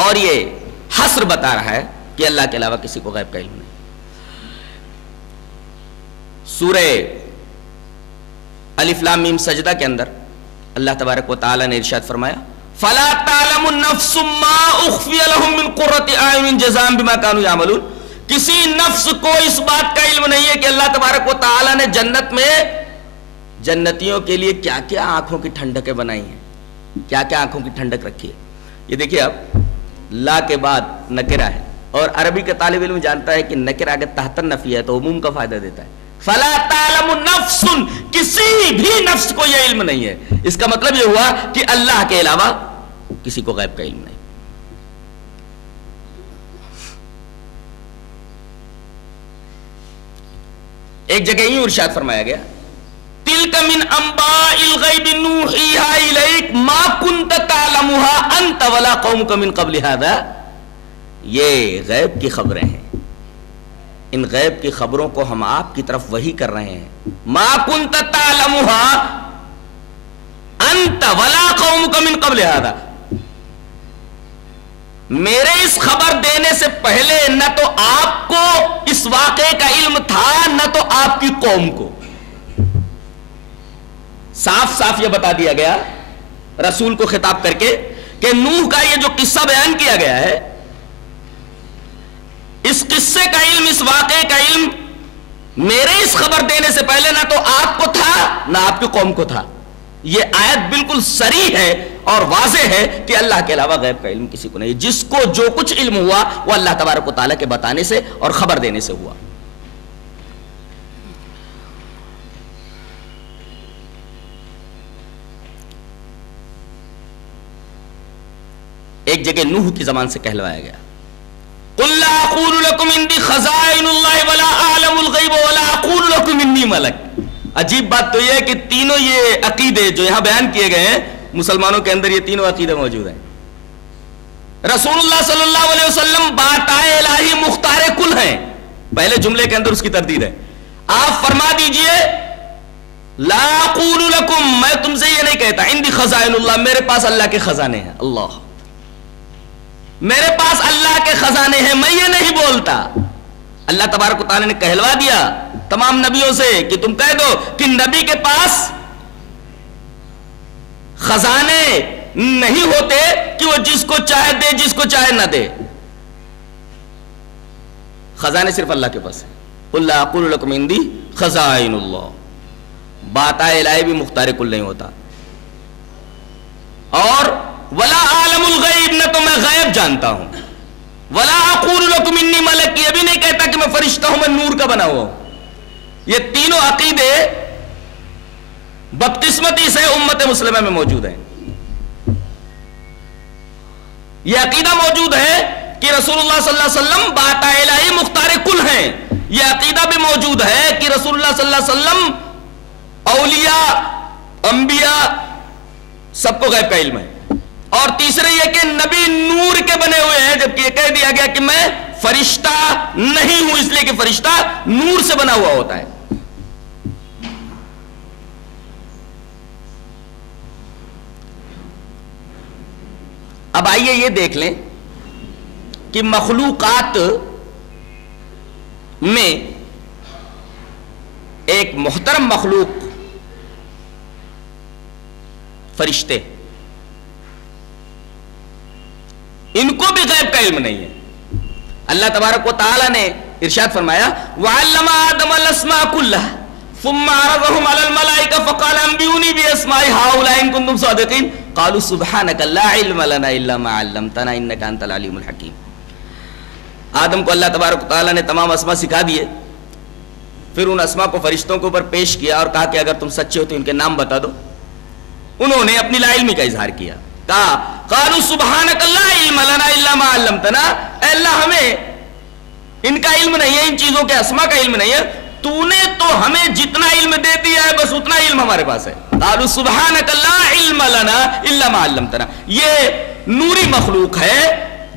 اور یہ حصر بتا رہا ہے کہ اللہ کے علاوہ کسی کو غیب کا علم نہیں. سورہ الف لام میم سجدہ کے اندر اللہ تبارک و تعالی نے ارشاد فرمایا فَلَا تَعْلَمُ نَفْسٌ مَا أُخْفِيَ لَهُم مِّن قُرَّةِ أَعْيُنٍ جَزَاءً بِمَا كَانُوا يَعْمَلُونَ. کسی نفس کو اس بات کا علم نہیں ہے کہ اللہ تبارک و تعالی نے جنت میں جنتیوں کے لیے کیا کیا آنکھوں کی ٹھنڈکیں بنائی ہیں، کیا کیا آنکھوں کی ٹھنڈک رکھی ہے. یہ دیکھیے اب لا کے بعد نکرہ ہے، اور عربی کا طالب علم جانتا ہے کہ نکرہ اگر تحت نفی ہے تو عموم کا فائدہ دیتا ہے. فَلَا تَعْلَمُ نَفْسٌ، کسی بھی نفس کو یہ علم نہیں ہے. اس کا مطلب یہ ہوا کہ اللہ کے علاوہ کسی کو غیب کا علم نہیں. ایک جگہ یوں ارشاد فرمایا گیا تلک من انباء الغیب نوحیہا الیک ما کنت تعلمها انت ولا قومک من قبل هذا. یہ غیب کی خبریں ہیں، ان غیب کی خبروں کو ہم آپ کی طرف وحی کر رہے ہیں. ما کنت تعلمها انت ولا قومک من قبل هذا. میرے اس خبر دینے سے پہلے نہ تو آپ کو اس واقعے کا علم تھا نہ تو آپ کی قوم کو. صاف صاف یہ بتا دیا گیا رسول کو خطاب کر کے کہ نوح کا یہ جو قصہ بیان کیا گیا ہے، اس قصے کا علم، اس واقعے کا علم میرے اس خبر دینے سے پہلے نہ تو آپ کو تھا نہ آپ کی قوم کو تھا. یہ آیت بالکل صریح ہے اور واضح ہے کہ اللہ کے علاوہ غیب کا علم کسی کو نہیں. جس کو جو کچھ علم ہوا وہ اللہ تبارک و تعالیٰ کے بتانے سے اور خبر دینے سے ہوا. ایک جگہ نوح کی زبان سے کہلوایا گیا قُلْ لَا أَقُولُ لَكُمْ عِنْدِي خَزَائِنُ اللَّهِ وَلَا أَعْلَمُ الْغَيْبَ وَلَا أَقُولُ لَكُمْ إِنِّي مَلَكٌ. عجیب بات تو یہ ہے کہ تینوں یہ عقیدے جو یہاں بیان کیے گئے ہیں، مسلمانوں کے اندر یہ تینوں عقیدے موجود ہیں. رسول اللہ صلی اللہ علیہ وسلم باتائے الہی مختار کل ہیں. پہلے جملے کے اندر اس کی تردید ہے. آپ فرما دیجئے لا اقول لکم، میں تم سے یہ نہیں کہتا عندی خزائن اللہ، میرے پاس اللہ کے خزانے ہیں. اللہ، میرے پاس اللہ کے خزانے ہیں، میں یہ نہیں بولتا. اللہ تبارک و تعالیٰ نے کہلوا دیا تمام نبیوں سے کہ تم کہہ دو کہ نبی کے پاس خزانے نہیں ہوتے کہ وہ جس کو چاہے دے جس کو چاہے نہ دے. خزانے صرف اللہ کے پاس ہیں. قُلْ لَا أَقُولُ لَكُمْ عِنْدِي خَزَائِنُ اللَّهِ، باتائے الہی بھی مختار کل نہیں ہوتا. اور وَلَا أَعْلَمُ الْغَيْبَ، نہ تو میں غیب جانتا ہوں. وَلَا أَقُولُ لَكُمْ إِنِّي مَلَكٌ، یہ بھی نہیں کہتا کہ میں فرشتہ ہوں، میں نور کا بنا ہوا ہوں. یہ تینوں عقیدے بدقسمتی سے امت مسلمہ میں موجود ہیں. یہ عقیدہ موجود ہے کہ رسول اللہ صلی اللہ علیہ وسلم باتائے الہی مختار کل ہیں. یہ عقیدہ بھی موجود ہے کہ رسول اللہ صلی اللہ علیہ وسلم اولیاء انبیاء سب کو غیب کا علم ہے. اور تیسرے یہ کہ نبی نور کے بنے ہوئے ہیں، جبکہ یہ کہہ دیا گیا کہ میں فرشتہ نہیں ہوں، اس لیے کہ فرشتہ نور سے بنا ہوا ہوتا ہے. اب آئیے یہ دیکھ لیں کہ مخلوقات میں ایک محترم مخلوق فرشتے، ان کو بھی غیب کا علم نہیں ہے. اللہ تبارک و تعالی نے ارشاد فرمایا وَعَلَّمَ آدَمَ الْأَسْمَاءَ كُلَّهَا ثُمَّ عَرَضَهُمْ عَلَى الْمَلَائِكَةِ فَقَالَ أَنبِئُونِي بِأَسْمَاءِ هَؤُلَاءِ إِن كُنتُمْ صَادِقِينَ قَالُوا سُبْحَانَكَ لَا عِلْمَ لَنَا إِلَّا مَا عَلَّمْتَنَا إِنَّكَ أَنْتَ الْعَلِيمُ الْحَكِيمُ. آدم کو اللہ تبارک و تعالی نے تمام اسماء سکھا دیے، پھر ان اسماء کو فرشتوں کے اوپر پیش کیا اور کہا کہ اگر تم سچے ہو تو ان کے نام بتا دو. انہوں نے اپنی لا علمی کا اظہار کیا، کہا قالوا سبحانک لا علم لنا الا ما علمتنا، اے اللہ ہمیں ان کا علم نہیں ہے، ان چیزوں کے اسماء کا علم نہیں ہے، تو نے تو ہمیں جتنا علم دے دیا ہے بس اتنا علم ہمارے پاس ہے. قالوا سبحانک لا علم لنا الا ما علمتنا. یہ نوری مخلوق ہے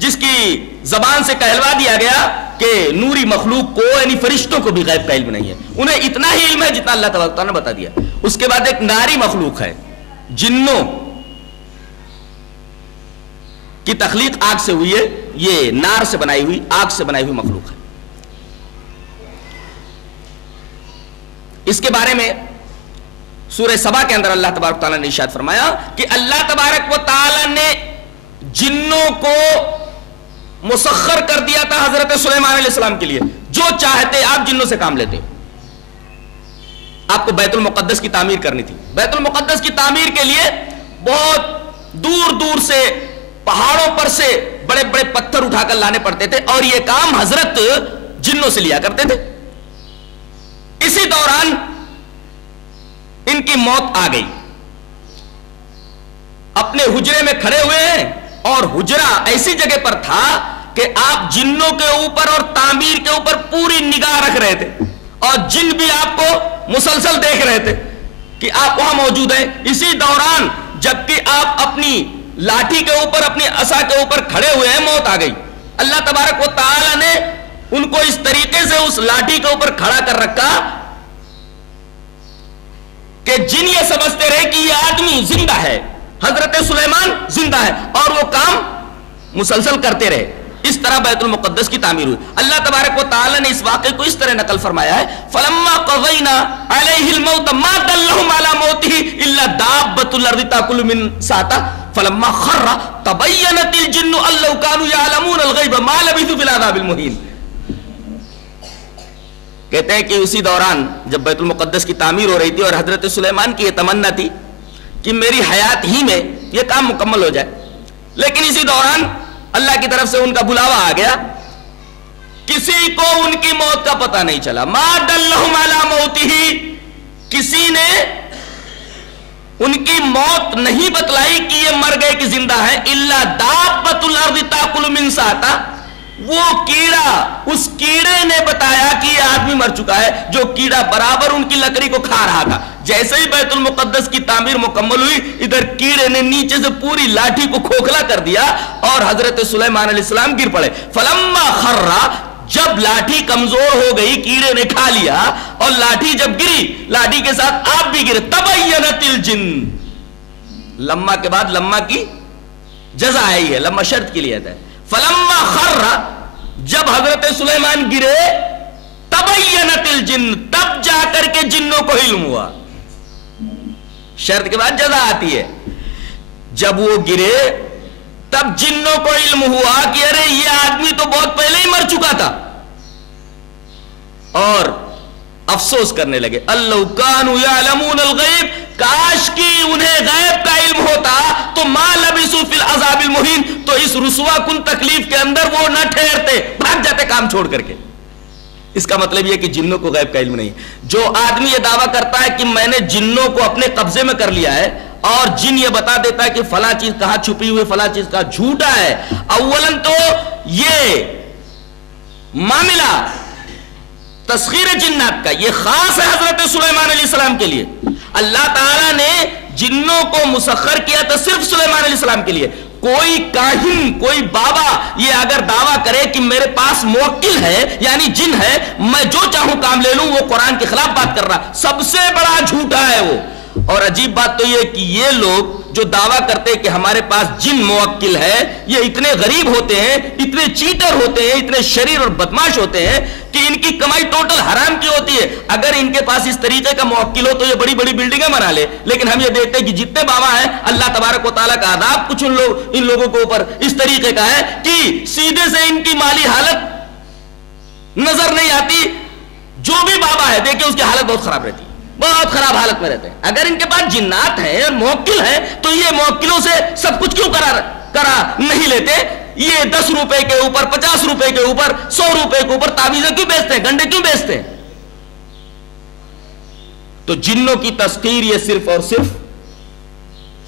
جس کی زبان سے کہلوا دیا گیا کہ نوری مخلوق کو یعنی فرشتوں کو بھی غیب کا علم نہیں ہے، انہیں اتنا ہی علم ہے جتنا اللہ تبارک و تعالیٰ نے بتا دیا. اس کے بعد ایک ناری مخلوق ہے، جنوں کی تخلیق آگ سے ہوئی ہے، یہ نار سے بنائی ہوئی، آگ سے بنائی ہوئی مخلوق ہے. اس کے بارے میں سورہ سبا کے اندر اللہ تبارک و تعالیٰ نے ارشاد فرمایا کہ اللہ تبارک و تعالیٰ نے جنوں کو مسخر کر دیا تھا حضرت سلیمان علیہ السلام کے لیے، جو چاہتے آپ جنوں سے کام لیتے. آپ کو بیت المقدس کی تعمیر کرنی تھی، بیت المقدس کی تعمیر کے لیے بہت دور دور سے پہاڑوں پر سے بڑے بڑے پتھر اٹھا کر لانے پڑتے تھے، اور یہ کام حضرت جنوں سے لیا کرتے تھے. اسی دوران ان کی موت آ گئی. اپنے حجرے میں کھڑے ہوئے ہیں اور حجرہ ایسی جگہ پر تھا کہ آپ جنوں کے اوپر اور تعمیر کے اوپر پوری نگاہ رکھ رہے تھے، اور جن بھی آپ کو مسلسل دیکھ رہے تھے کہ آپ وہاں موجود ہیں. اسی دوران جبکہ آپ اپنی لاٹھی کے اوپر, اپنی عصا کے اوپر کھڑے ہوئے ہیں, موت آ گئی. اللہ تبارک و تعالی نے ان کو اس طریقے سے اس لاٹھی کے اوپر کھڑا کر رکھا کہ جن یہ سمجھتے رہے کہ یہ آدمی زندہ ہے, حضرت سلیمان زندہ ہے, اور وہ کام مسلسل کرتے رہے. اس طرح بیت المقدس کی تعمیر ہوئی. اللہ تبارک و تعالی نے اس واقعے کو اس طرح نقل فرمایا ہے, فلما قضینا علیہ الموت ما دلهم علی موته الا دابۃ الارض تاکل من ساعته فلما خر تبینت الجن ان لو كانوا يعلمون الغیب ما لبثوا في العذاب المهین. کہتے ہیں کہ اسی دوران جب بیت المقدس کی تعمیر ہو رہی تھی اور حضرت سلیمان کی یہ تمنا تھی کہ میری حیات ہی میں یہ کام مکمل ہو جائے, لیکن اسی دوران اللہ کی طرف سے ان کا بلاوا آ گیا. کسی کو ان کی موت کا پتہ نہیں چلا. ما دلہم علی موتہ, کسی نے ان کی موت نہیں بتلائی کہ یہ مر گئے کہ زندہ ہے. الا دابۃ الارض تاکل من ساعتہ, وہ کیڑا, اس کیڑے نے بتایا کہ یہ آدمی مر چکا ہے, جو کیڑا برابر ان کی لکڑی کو کھا رہا تھا. جیسے ہی بیت المقدس کی تعمیر مکمل ہوئی, ادھر کیڑے نے نیچے سے پوری لاٹھی کو کھوکھلا کر دیا اور حضرت سلیمان علیہ السلام گر پڑے. فلما خرّا, جب لاٹھی کمزور ہو گئی, کیڑے نے کھا لیا اور لاٹھی جب گری, لاٹھی کے ساتھ آپ بھی گرے. تبینت الجن, لما کے بعد لما کی جزا آئی ہے, لما شرط کے لیے ہے. فلما خر, جب حضرت سلیمان گرے, تبینت الجن, تب جا کر کے جنوں کو علم ہوا. شرط کے بعد جزا آتی ہے. جب وہ گرے تب جنوں کو علم ہوا کہ ارے یہ آدمی تو بہت پہلے ہی مر چکا تھا, اور افسوس کرنے لگے. اللہ کانوا یعلمون الغیب, کاش کی انہیں غیب کا علم ہوتا تو ما لبثوا فی العذاب المہین, تو اس رسوا کن تکلیف کے اندر وہ نہ ٹھہرتے, بھاگ جاتے کام چھوڑ کر کے. اس کا مطلب یہ کہ جنوں کو غیب کا علم نہیں. جو آدمی یہ دعویٰ کرتا ہے کہ میں نے جنوں کو اپنے قبضے میں کر لیا ہے, اور جن یہ بتا دیتا ہے کہ فلاں چیز کہاں چھپی ہوئی, فلاں چیز کہاں, جھوٹا ہے. اولاً تو یہ معاملہ تسخیر جنات کا یہ خاص ہے حضرت سلیمان علیہ السلام کے لیے. اللہ تعالیٰ نے جنوں کو مسخر کیا تھا صرف سلیمان علیہ السلام کے لیے. کوئی کاہن, کوئی بابا یہ اگر دعویٰ کرے کہ میرے پاس موکل ہے یعنی جن ہے, میں جو چاہوں کام لے لوں, وہ قرآن کے خلاف بات کر رہا, سب سے بڑا جھوٹا ہے وہ. اور عجیب بات تو یہ کہ یہ لوگ جو دعویٰ کرتے کہ ہمارے پاس جن موکل ہے, یہ اتنے غریب ہوتے ہیں, اتنے چیٹر ہوتے ہیں, اتنے شریر اور بدماش ہوتے ہیں کہ ان کی کمائی ٹوٹل حرام کی ہوتی ہے. اگر ان کے پاس اس طریقے کا موکل ہو تو یہ بڑی بڑی بلڈنگیں بنا لے. لیکن ہم یہ دیکھتے ہیں کہ جتنے بابا ہیں, اللہ تبارک و تعالیٰ کا عذاب کچھ ان لوگوں کے اوپر اس طریقے کا ہے کہ سیدھے سے ان کی مالی حالت نظر نہیں آتی. جو بھی بابا ہے دیکھیں اس کی حالت بہت خراب رہتی ہے, بہت خراب حالت میں رہتے ہیں. اگر ان کے پاس جنات ہیں اور موکل ہیں تو یہ موکلوں سے سب کچھ کیوں کرا نہیں لیتے؟ یہ 10 روپے کے اوپر, 50 روپے کے اوپر, 100 روپے کے اوپر تعویذیں کیوں بیچتے ہیں, گنڈے کیوں بیچتے ہیں؟ تو جنوں کی تسخیر یہ صرف اور صرف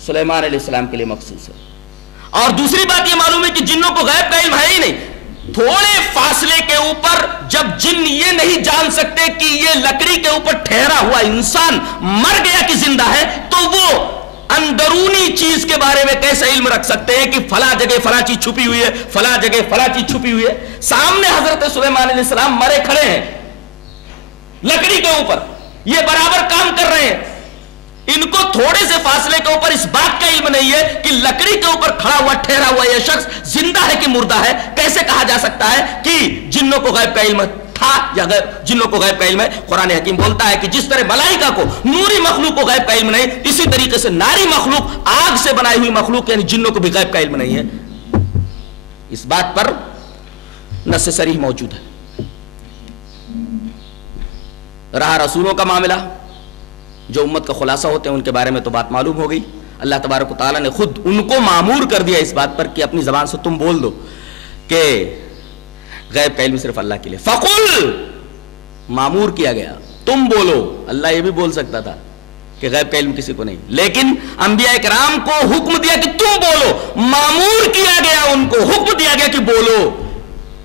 سلیمان علیہ السلام کے لیے مخصوص ہے. اور دوسری بات یہ معلوم ہے کہ جنوں کو غیب کا علم ہے ہی نہیں. تھوڑے فاصلے کے اوپر جب جن یہ نہیں جان سکتے کہ یہ لکڑی کے اوپر ٹھہرا ہوا انسان مر گیا کہ زندہ ہے, تو وہ اندرونی چیز کے بارے میں کیسے علم رکھ سکتے ہیں کہ فلاں جگہ فلاں چیز چھپی ہوئی ہے, فلاں جگہ فلاں چیز چھپی ہوئی ہے. سامنے حضرت سلیمان علیہ السلام مرے کھڑے ہیں لکڑی کے اوپر, یہ برابر کام کر رہے ہیں. ان کو تھوڑے سے فاصلے کے اوپر اس بات کا علم نہیں ہے کہ لکڑی کے اوپر کھڑا ہوا ٹھہرا ہوا یہ شخص زندہ ہے کہ مردہ ہے. کیسے کہا جا سکتا ہے کہ جنوں کو غیب کا علم تھا یا جنوں کو غیب کا علم ہے؟ قرآن حکیم بولتا ہے کہ جس طرح ملائکہ کو, نوری مخلوق کو غیب کا علم نہیں, اسی طریقے سے ناری مخلوق, آگ سے بنائی ہوئی مخلوق یعنی جنوں کو بھی غیب کا علم نہیں ہے. اس بات پر نص صریح موجود ہے. رہا رسولوں کا معاملہ, جو امت کا خلاصہ ہوتے ہیں ان کے بارے میں تو بات معلوم ہو گئی. اللہ تبارک و تعالیٰ نے خود ان کو مامور کر دیا اس بات پر کہ اپنی زبان سے تم بول دو کہ غیب کا علم صرف اللہ کے لیے. فقل, مامور کیا گیا, تم بولو. اللہ یہ بھی بول سکتا تھا کہ غیب کا علم کسی کو نہیں, لیکن انبیاء کرام کو حکم دیا کہ تم بولو. مامور کیا گیا, ان کو حکم دیا گیا کہ بولو.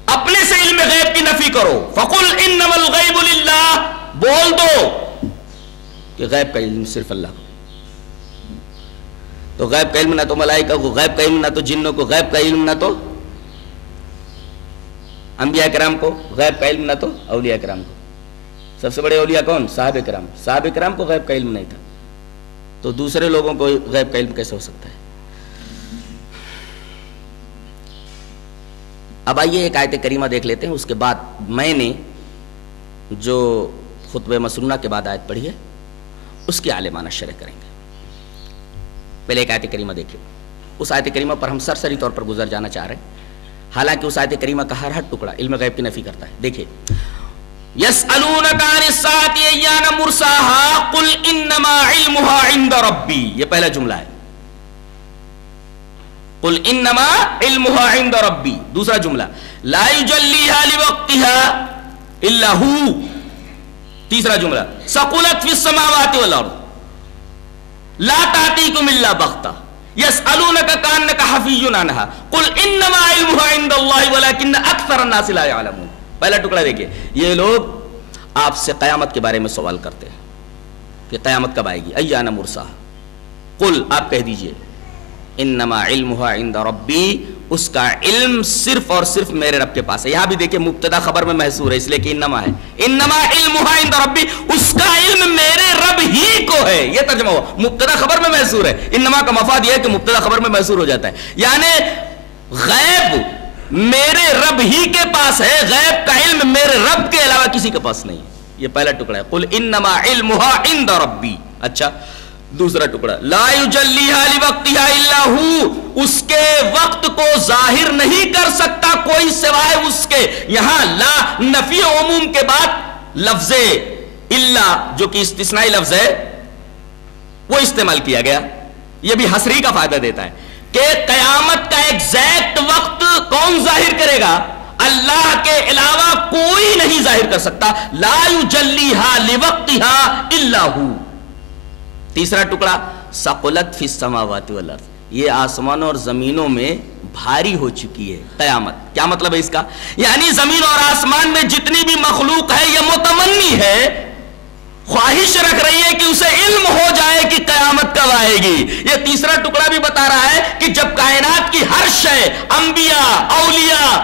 اپنے سے علم غیب کی نفی کرو. فقل انما الغیب للہ، بول دو کہ غیب کا علم صرف اللہ کو. تو غیب کا علم نہ تو ملائکہ کو، غیب کا علم نہ تو جنوں کو، غیب کا علم نہ تو انبیاء کرام کو، غیب کا علم نہ تو اولیاء کرام کو. سب سے بڑے اولیاء کون؟ صحابہ کرام. صحابہ کرام کو غیب کا علم نہیں تھا، تو دوسرے لوگوں کو غیب کا علم کیسے ہو سکتا ہے؟ اب آئیے ایک آیت کریمہ دیکھ لیتے ہیں، اس کے بعد میں نے جو خطبہ مسنونہ کے بعد آیت پڑھی ہے اس کی عالمانہ شرح کریں گے. پہلے ایک آیت کریمہ دیکھیں. اس آیت کریمہ پر ہم سرسری طور پر گزر جانا چاہ رہے ہیں، حالانکہ اس آیت کریمہ کا ہر ٹکڑا علم غیب کی نفی کرتا ہے. دیکھیں، یسألونک عن الساعۃ ایان مرساہا قل انما علمھا عند ربی، یہ پہلا جملہ ہے. قل انما علمھا عند ربی. دوسرا جملہ لا یجلیھا لوقتھا الا ہو. تیسرا جملہ ثقلت فی السماوات والارض لا تأتیکم الا بغتہ یسألونک کأنک حفی عنہا قل انما علمھا عند اللہ ولکن اکثر الناس لا یعلمون. پہلا ٹکڑا دیکھیے، یہ لوگ آپ سے قیامت کے بارے میں سوال کرتے ہیں کہ قیامت کب آئے گی، ایان مرساہا. قل، آپ کہہ دیجئے انما علمھا عند ربی، اس کا علم صرف اور صرف میرے رب کے پاس ہے. یہاں بھی دیکھیں مبتدا خبر میں محصور ہے، اس لیے کہ انما ہے. انما علمھا عند ربی، اس کا علم میرے رب ہی کو ہے. یہ ترجمہ ہوا، مبتدا خبر میں محصور ہے. انما کا مفاد یہ ہے کہ مبتدا خبر میں محصور ہو جاتا ہے، یعنی غیب میرے رب ہی کے پاس ہے، غیب کا علم میرے رب کے علاوہ کسی کے پاس نہیں ہے. یہ پہلا ٹکڑا ہے، قل انما علمھا عند ربی. اچھا، دوسرا ٹکڑا لا یجلیھا لوقتھا الا ہو، اس کے وقت کو ظاہر نہیں کر سکتا کوئی سوائے اس کے. یہاں لا نفی عموم کے بعد لفظ الا جو کہ استثنائی لفظ ہے وہ استعمال کیا گیا. یہ بھی حصری کا فائدہ دیتا ہے کہ قیامت کا ایگزیکٹ وقت کون ظاہر کرے گا؟ اللہ کے علاوہ کوئی نہیں ظاہر کر سکتا. لا یجلیھا لوقتھا الا ہو. تیسرا ٹکڑا ثقلت فی السماوات والارض، یہ آسمانوں اور زمینوں میں بھاری ہو چکی ہے قیامت. کیا مطلب ہے اس کا؟ یعنی زمین اور آسمان میں جتنی بھی مخلوق ہے یہ متمنی ہے، خواہش رکھ رہی ہے کہ اسے علم ہو جائے کہ قیامت کب آئے گی. یہ تیسرا ٹکڑا بھی بتا رہا ہے کہ جب کائنات کی ہر شے، انبیاء، اولیاء،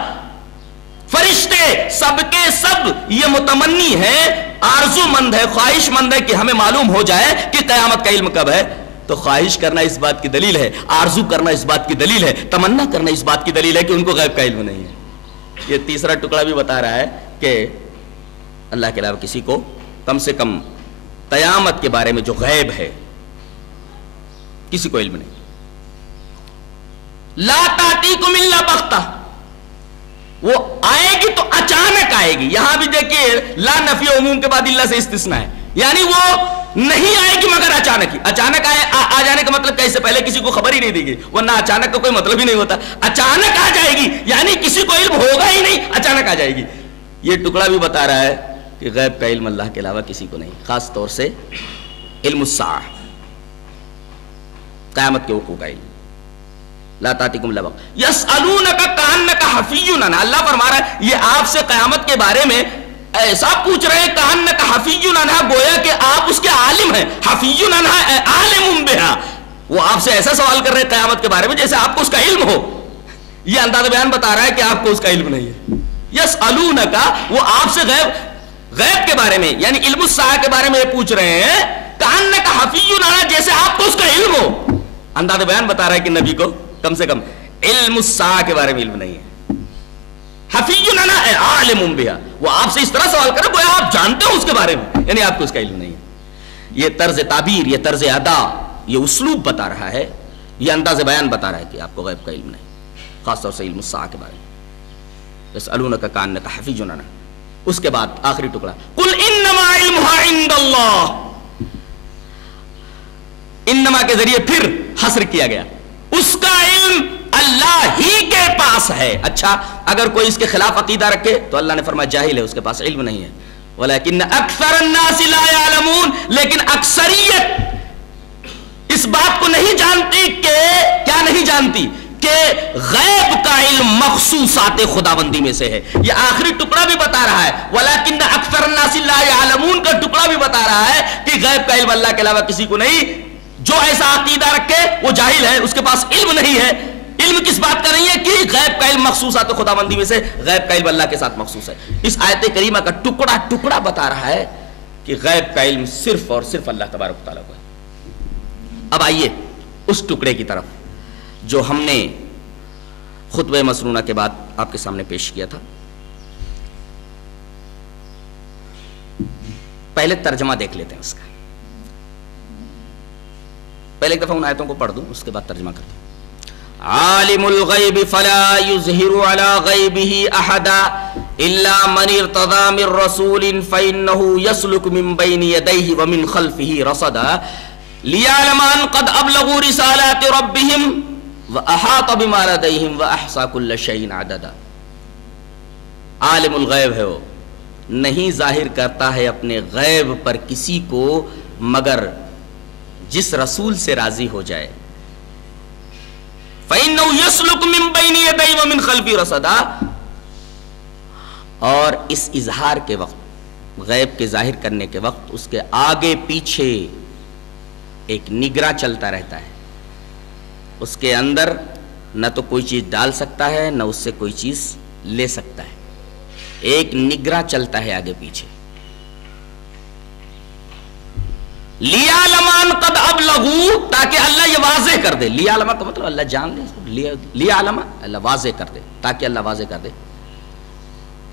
فرشتے، سب کے سب یہ متمنی ہے، آرزو مند ہے، خواہش مند ہے کہ ہمیں معلوم ہو جائے کہ قیامت کا علم کب ہے. تو خواہش کرنا اس بات کی دلیل ہے، آرزو کرنا اس بات کی دلیل ہے، تمنا کرنا اس بات کی دلیل ہے کہ ان کو غیب کا علم نہیں ہے. یہ تیسرا ٹکڑا بھی بتا رہا ہے کہ اللہ کے علاوہ کسی کو کم سے کم قیامت کے بارے میں جو غیب ہے کسی کو علم نہیں. لا تأتیکم الا بغتہ، وہ آئے گی تو اچانک آئے گی. یہاں بھی دیکھیے لا نفی عموم کے بعد اللہ سے استثناء ہے، یعنی وہ نہیں آئے گی مگر اچانک ہی. اچانک آ جانے کا مطلب کہ اس سے پہلے کسی کو خبر ہی نہیں دی گئی، ورنہ اچانک کا کوئی مطلب ہی نہیں ہوتا. اچانک آ جائے گی یعنی کسی کو علم ہوگا ہی نہیں، اچانک آ جائے گی. یہ ٹکڑا بھی بتا رہا ہے کہ غیب کا علم اللہ کے علاوہ کسی کو نہیں، خاص طور سے علم الساعہ، قیامت کے وقوع کا علم. لا تأتیکم الا بغتہ یسألونک کأنک حفی عنہا. اللہ فرما رہا ہے یہ آپ سے قیامت کے بارے میں ایسا پوچھ رہے ہیں کأنک حفی عنہا، گویا کہ آپ اس کے عالم ہیں. حفی عنہا عالم بہا، وہ آپ سے ایسا سوال کر رہے ہیں قیامت کے بارے میں جیسے آپ کو اس کا علم ہو. یہ انداز بیان بتا رہا ہے کہ آپ کو اس کا علم نہیں ہے. یسألونک، وہ آپ سے غیب کے بارے میں یعنی علم الساعہ کے بارے میں یہ پوچھ رہے ہیں کأنک حفی عنہا، جیسے آپ کو اس کا علم ہو. انداز بیان بتا رہا ہے کہ نبی کو کم سے کم علم الساعہ کے بارے میں علم نہیں ہے. حفی عنہا عالم بہا، وہ آپ سے اس طرح سوال کرے گویا آپ جانتے ہو اس کے بارے میں، یعنی آپ کو اس کا علم نہیں ہے. یہ طرز تعبیر، یہ طرز ادا، یہ اسلوب بتا رہا ہے، یہ انداز بیان بتا رہا ہے کہ آپ کو غیب کا علم نہیں، خاص طور سے علم الساعہ کے بارے میں. یسألونک کأنک حفی عنہا. اس کے بعد آخری ٹکڑا قل انما علمھا عند اللہ. انما کے ذریعے پھر حصر کیا گیا، اس کا علم اللہ ہی کے پاس ہے. اچھا، اگر کوئی اس کے خلاف عقیدہ رکھے تو اللہ نے فرمایا جاہل ہے، اس کے پاس علم نہیں ہے. ولیکن اکثر الناس لا یعلمون، لیکن اکثریت اس بات کو نہیں جانتی کہ کیا نہیں جانتی کہ غیب کا علم مخصوصات خداوندی میں سے ہے. یہ آخری ٹکڑا بھی بتا رہا ہے وَلَكِنَّ أَكْثَرَ النَّاسِ لَا يَعْلَمُونَ کا ٹکڑا بھی بتا رہا ہے کہ غیب کا علم اللہ کے علاوہ کسی کو نہیں. جو ایسا عقیدہ رکھے وہ جاہل ہے, اس کے پاس علم نہیں ہے. علم کس بات کا نہیں ہے کہ غیب کا علم مخصوصات خداوندی میں سے, غیب کا علم اللہ کے ساتھ مخصوص ہے. اس آیت کریمہ کا ٹکڑا ٹکڑا بتا رہا ہے کہ غیب کا علم صرف اور صرف اللہ تبارک و تعالیٰ کو ہے. اب آئیے اس ٹکڑے کی طرف جو ہم نے خطبہ مسنونہ کے بعد آپ کے سامنے پیش کیا تھا. پہلے ترجمہ دیکھ لیتے ہیں اس کا. پہلے ایک دفعہ ان آیتوں کو پڑھ دوں, اس کے بعد ترجمہ کرتے ہیں. عالم الغیب فلا یظہر علی غیبہ احدا الا من ارتضی من رسول فإنہ یسلک من بین یدیہ ومن خلفہ رصدا لیعلم ان قد ابلغوا رسالات ربہم وَأَحَاطَ بِمَا لَدَيْهِمْ وَأَحْصَى كُلَّ شَيْءٍ عَدَدًا. عالم الغیب ہے, وہ نہیں ظاہر کرتا ہے اپنے غیب پر کسی کو مگر جس رسول سے راضی ہو جائے. فَإِنَّهُ يَسْلُكُ مِن بَيْنِ يَدَيْهِ وَمِنْ خَلْفِهِ رَصَدًا. اور اس اظہار کے وقت, غیب کے ظاہر کرنے کے وقت اس کے آگے پیچھے ایک نگراں چلتا رہتا ہے. اس کے اندر نہ تو کوئی چیز ڈال سکتا ہے نہ اس سے کوئی چیز لے سکتا ہے. ایک نگراں چلتا ہے آگے پیچھے. لیعلم قد ابلغوا, تاکہ اللہ یہ واضح کر دے. لیعلم کا مطلب اللہ جان لے, لیعلم اللہ واضح کر دے, تاکہ اللہ واضح کر دے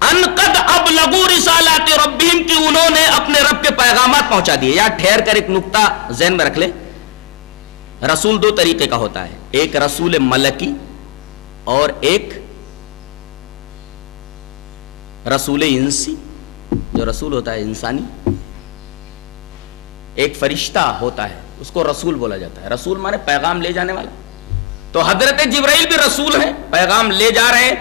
ان قد ابلغوا رسالات ربہم, کہ انہوں نے اپنے رب کے پیغامات پہنچا دیے. یا ٹھہر کر ایک نقطہ ذہن میں رکھ لے. رسول دو طریقے کا ہوتا ہے, ایک رسول ملکی اور ایک رسول انسی. جو رسول ہوتا ہے انسانی, ایک فرشتہ ہوتا ہے اس کو رسول بولا جاتا ہے. رسول مانے پیغام لے جانے والا. تو حضرت جبرائیل بھی رسول ہیں, پیغام لے جا رہے ہیں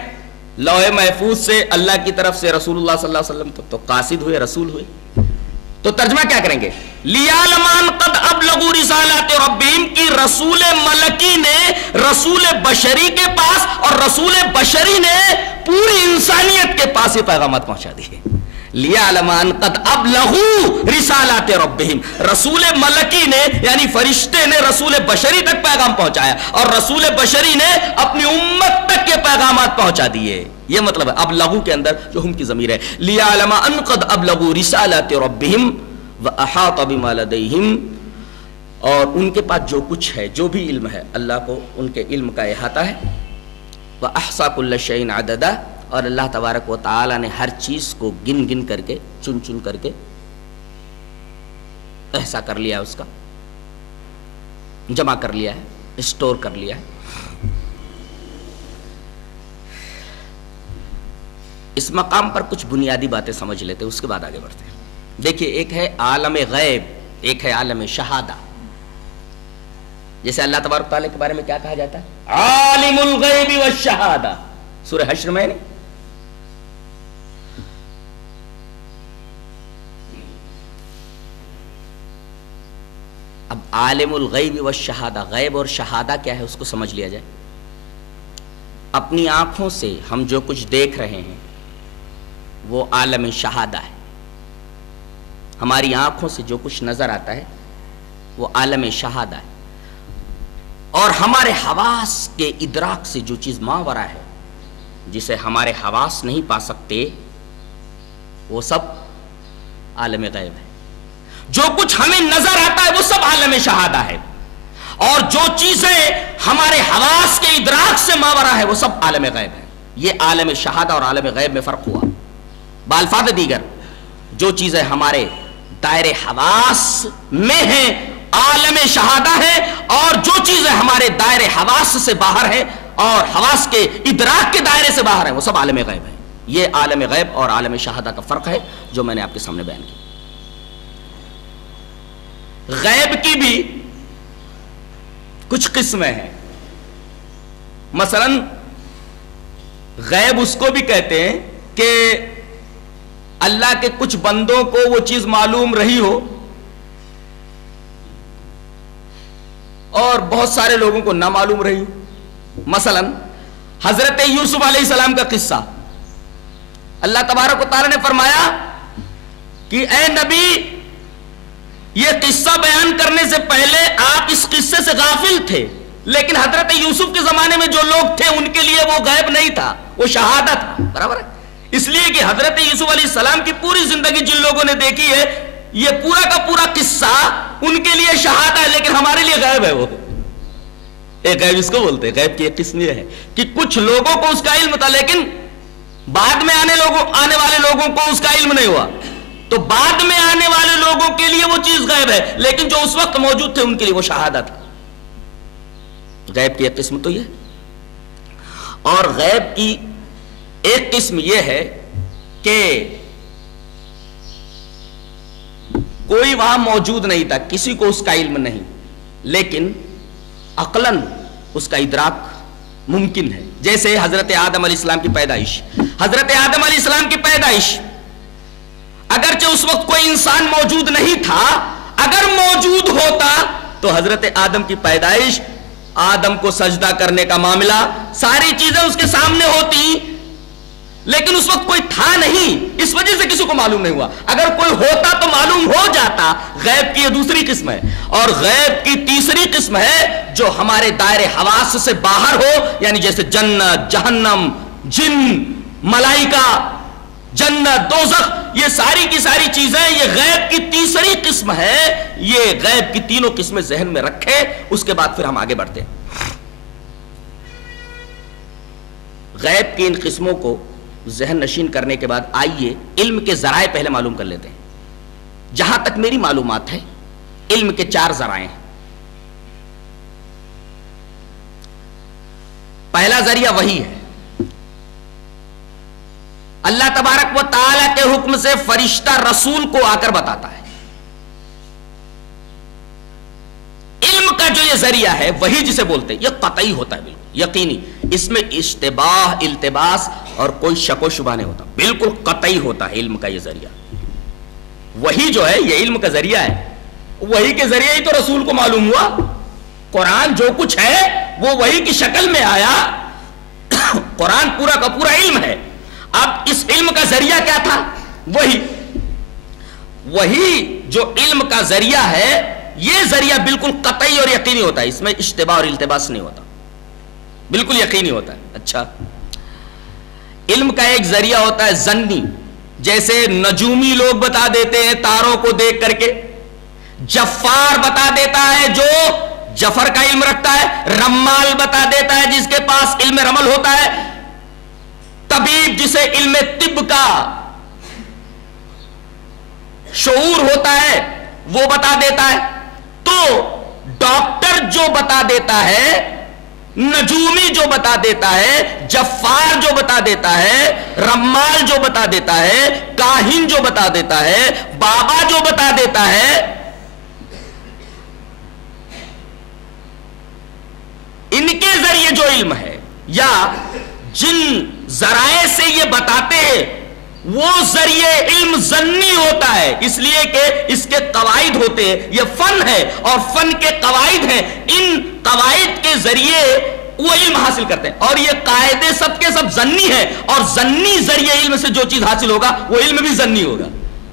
لوح محفوظ سے اللہ کی طرف سے رسول اللہ صلی اللہ علیہ وسلم. تو قاصد ہوئے, رسول ہوئے. تو ترجمہ کیا کریں گے؟ لیعلم قد ابلغوا رسالات ربہم, کی رسول ملکی نے رسول بشری کے پاس اور رسول بشری نے پوری انسانیت کے پاس یہ پیغامات پہنچا دیے. لیعلم قد ابلغوا رسالات ربہم, رسول ملکی نے یعنی فرشتے نے رسول بشری تک پیغام پہنچایا اور رسول بشری نے اپنی امت تک یہ پیغامات پہنچا دیے. یہ مطلب ہے ابلغوا کے اندر جو ہم کی ضمیر ہے. لیعلم ان قد ابلغوا رسالات ربہم وَأَحَاطَ بِمَا لَدَيْهِمْ, اور ان کے پاس جو کچھ ہے, جو بھی علم ہے, اللہ کو ان کے علم کا احاطہ ہے. وَأَحْصَى كُلَّ شَيْءٍ عَدَدًا, اور اللہ تبارک و تعالی نے ہر چیز کو گن گن کر کے, چن چن کر کے احصا کر لیا, اس کا جمع کر لیا ہے, اسٹور کر لیا ہے. اس مقام پر کچھ بنیادی باتیں سمجھ لیتے ہیں, اس کے بعد آگے بڑھتے ہیں. دیکھیے, ایک ہے عالم غیب, ایک ہے عالم شہادہ. جیسے اللہ تبارک تعالیٰ کے بارے میں کیا کہا جاتا ہے؟ عالم الغیب والشہادہ, سورہ حشر میں نہیں. اب عالم الغیب والشہادہ, غیب اور شہادہ کیا ہے اس کو سمجھ لیا جائے. اپنی آنکھوں سے ہم جو کچھ دیکھ رہے ہیں وہ عالم شہادہ ہے. ہماری آنکھوں سے جو کچھ نظر آتا ہے وہ عالم شہادہ ہے. اور ہمارے حواس کے ادراک سے جو چیز ماورا ہے, جسے ہمارے حواس نہیں پا سکتے, وہ سب عالم غیب ہے. جو کچھ ہمیں نظر آتا ہے وہ سب عالم شہادہ ہے. اور جو چیزیں ہمارے حواس کے ادراک سے ماورا ہے وہ سب عالم غیب ہے. یہ عالم شہادہ اور عالم غیب میں فرق ہوا. بالفاظ دیگر, جو چیزیں ہمارے دائرے حواس میں ہیں عالم شہادہ ہے, اور جو چیزیں ہمارے دائرے حواس سے باہر ہیں اور حواس کے ادراک کے دائرے سے باہر ہیں وہ سب عالم غیب ہیں. یہ عالم غیب اور عالم شہادہ کا فرق ہے جو میں نے آپ کے سامنے بیان کیا. غیب کی بھی کچھ قسمیں ہیں. مثلا غیب اس کو بھی کہتے ہیں کہ اللہ کے کچھ بندوں کو وہ چیز معلوم رہی ہو اور بہت سارے لوگوں کو نہ معلوم رہی ہو. مثلا حضرت یوسف علیہ السلام کا قصہ، اللہ تبارک و تعالی نے فرمایا کہ اے نبی یہ قصہ بیان کرنے سے پہلے آپ اس قصے سے غافل تھے، لیکن حضرت یوسف کے زمانے میں جو لوگ تھے ان کے لیے وہ غیب نہیں تھا، وہ شہادت تھا، برابر ہے؟ اس لیے کہ حضرت یوسف علیہ السلام کی پوری زندگی جن لوگوں نے دیکھی ہے یہ پورا کا پورا قصہ ان کے لیے شہادت ہے، لیکن ہمارے لیے غیب ہے۔ وہ ایک غیب اس کو بولتے ہیں، غیب کی ایک قسم یہ ہے کہ کچھ لوگوں کو اس کا علم تھا لیکن بعد میں آنے والے لوگوں کو اس کا علم نہیں ہوا، تو بعد میں آنے والے لوگوں کے لیے وہ چیز غیب ہے، لیکن جو اس وقت موجود تھے ان کے لیے وہ شہادت ہے۔ غیب کی ایک قسم تو یہ، اور غیب کی ایک قسم یہ ہے کہ کوئی وہاں موجود نہیں تھا، کسی کو اس کا علم نہیں، لیکن عقلاً اس کا ادراک ممکن ہے، جیسے حضرت آدم علیہ السلام کی پیدائش۔ حضرت آدم علیہ السلام کی پیدائش اگرچہ اس وقت کوئی انسان موجود نہیں تھا، اگر موجود ہوتا تو حضرت آدم کی پیدائش، آدم کو سجدہ کرنے کا معاملہ، ساری چیزیں اس کے سامنے ہوتی، لیکن اس وقت کوئی تھا نہیں، اس وجہ سے کسی کو معلوم نہیں ہوا۔ اگر کوئی ہوتا تو معلوم ہو جاتا۔ غیب کی یہ دوسری قسم ہے، اور غیب کی تیسری قسم ہے جو ہمارے دائرے حواس سے باہر ہو، یعنی جیسے جنت، جہنم، جن، ملائکہ، جنت، دوزخ، یہ ساری کی ساری چیزیں، یہ غیب کی تیسری قسم ہے۔ یہ غیب کی تینوں قسمیں ذہن میں رکھے، اس کے بعد پھر ہم آگے بڑھتے ہیں۔ غیب کی ان قسموں کو ذہن نشین کرنے کے بعد آئیے علم کے ذرائع پہلے معلوم کر لیتے ہیں۔ جہاں تک میری معلومات ہے علم کے 4 ذرائع ہیں۔ پہلا ذریعہ وحی ہے، اللہ تبارک و تعالی کے حکم سے فرشتہ رسول کو آ کر بتاتا ہے۔ علم کا جو یہ ذریعہ ہے وہی جسے بولتے ہیں، یہ قطعی ہوتا ہے، بالکل یقینی، اس میں اشتباہ، التباس اور کوئی شک و شبہ نہیں ہوتا، بالکل قطعی ہوتا ہے علم کا یہ ذریعہ۔ وہی جو ہے یہ علم کا ذریعہ ہے، وہی کے ذریعے ہی تو رسول کو معلوم ہوا۔ قرآن جو کچھ ہے وہ وہی کی شکل میں آیا، قرآن پورا کا پورا علم ہے۔ اب اس علم کا ذریعہ کیا تھا؟ وہی جو علم کا ذریعہ ہے یہ ذریعہ بالکل قطعی اور یقینی ہوتا ہے، اس میں اشتباہ اور التباس نہیں ہوتا، بالکل یقینی ہوتا ہے۔ اچھا، علم کا ایک ذریعہ ہوتا ہے ظنی، جیسے نجومی لوگ بتا دیتے ہیں تاروں کو دیکھ کر کے، جفار بتا دیتا ہے جو جفر کا علم رکھتا ہے، رمال بتا دیتا ہے جس کے پاس علم رمل ہوتا ہے، طبیب جسے علم طب کا شعور ہوتا ہے وہ بتا دیتا ہے۔ تو ڈاکٹر جو بتا دیتا ہے، نجومی جو بتا دیتا ہے، جفار جو بتا دیتا ہے، رمال جو بتا دیتا ہے، کاہن جو بتا دیتا ہے، بابا جو بتا دیتا ہے، ان کے ذریعے جو علم ہے یا جن ذرائع سے یہ بتاتے ہیں وہ ذریعے علم ظنی ہوتا ہے، اس لیے کہ اس کے قواعد ہوتے ہیں، یہ فن ہے اور فن کے قواعد ہیں، ان قواعد کے ذریعے وہ علم حاصل کرتے ہیں، اور یہ قاعدے سب کے سب ظنی ہیں، اور ظنی ذریعے علم سے جو چیز حاصل ہوگا وہ علم بھی ظنی ہوگا،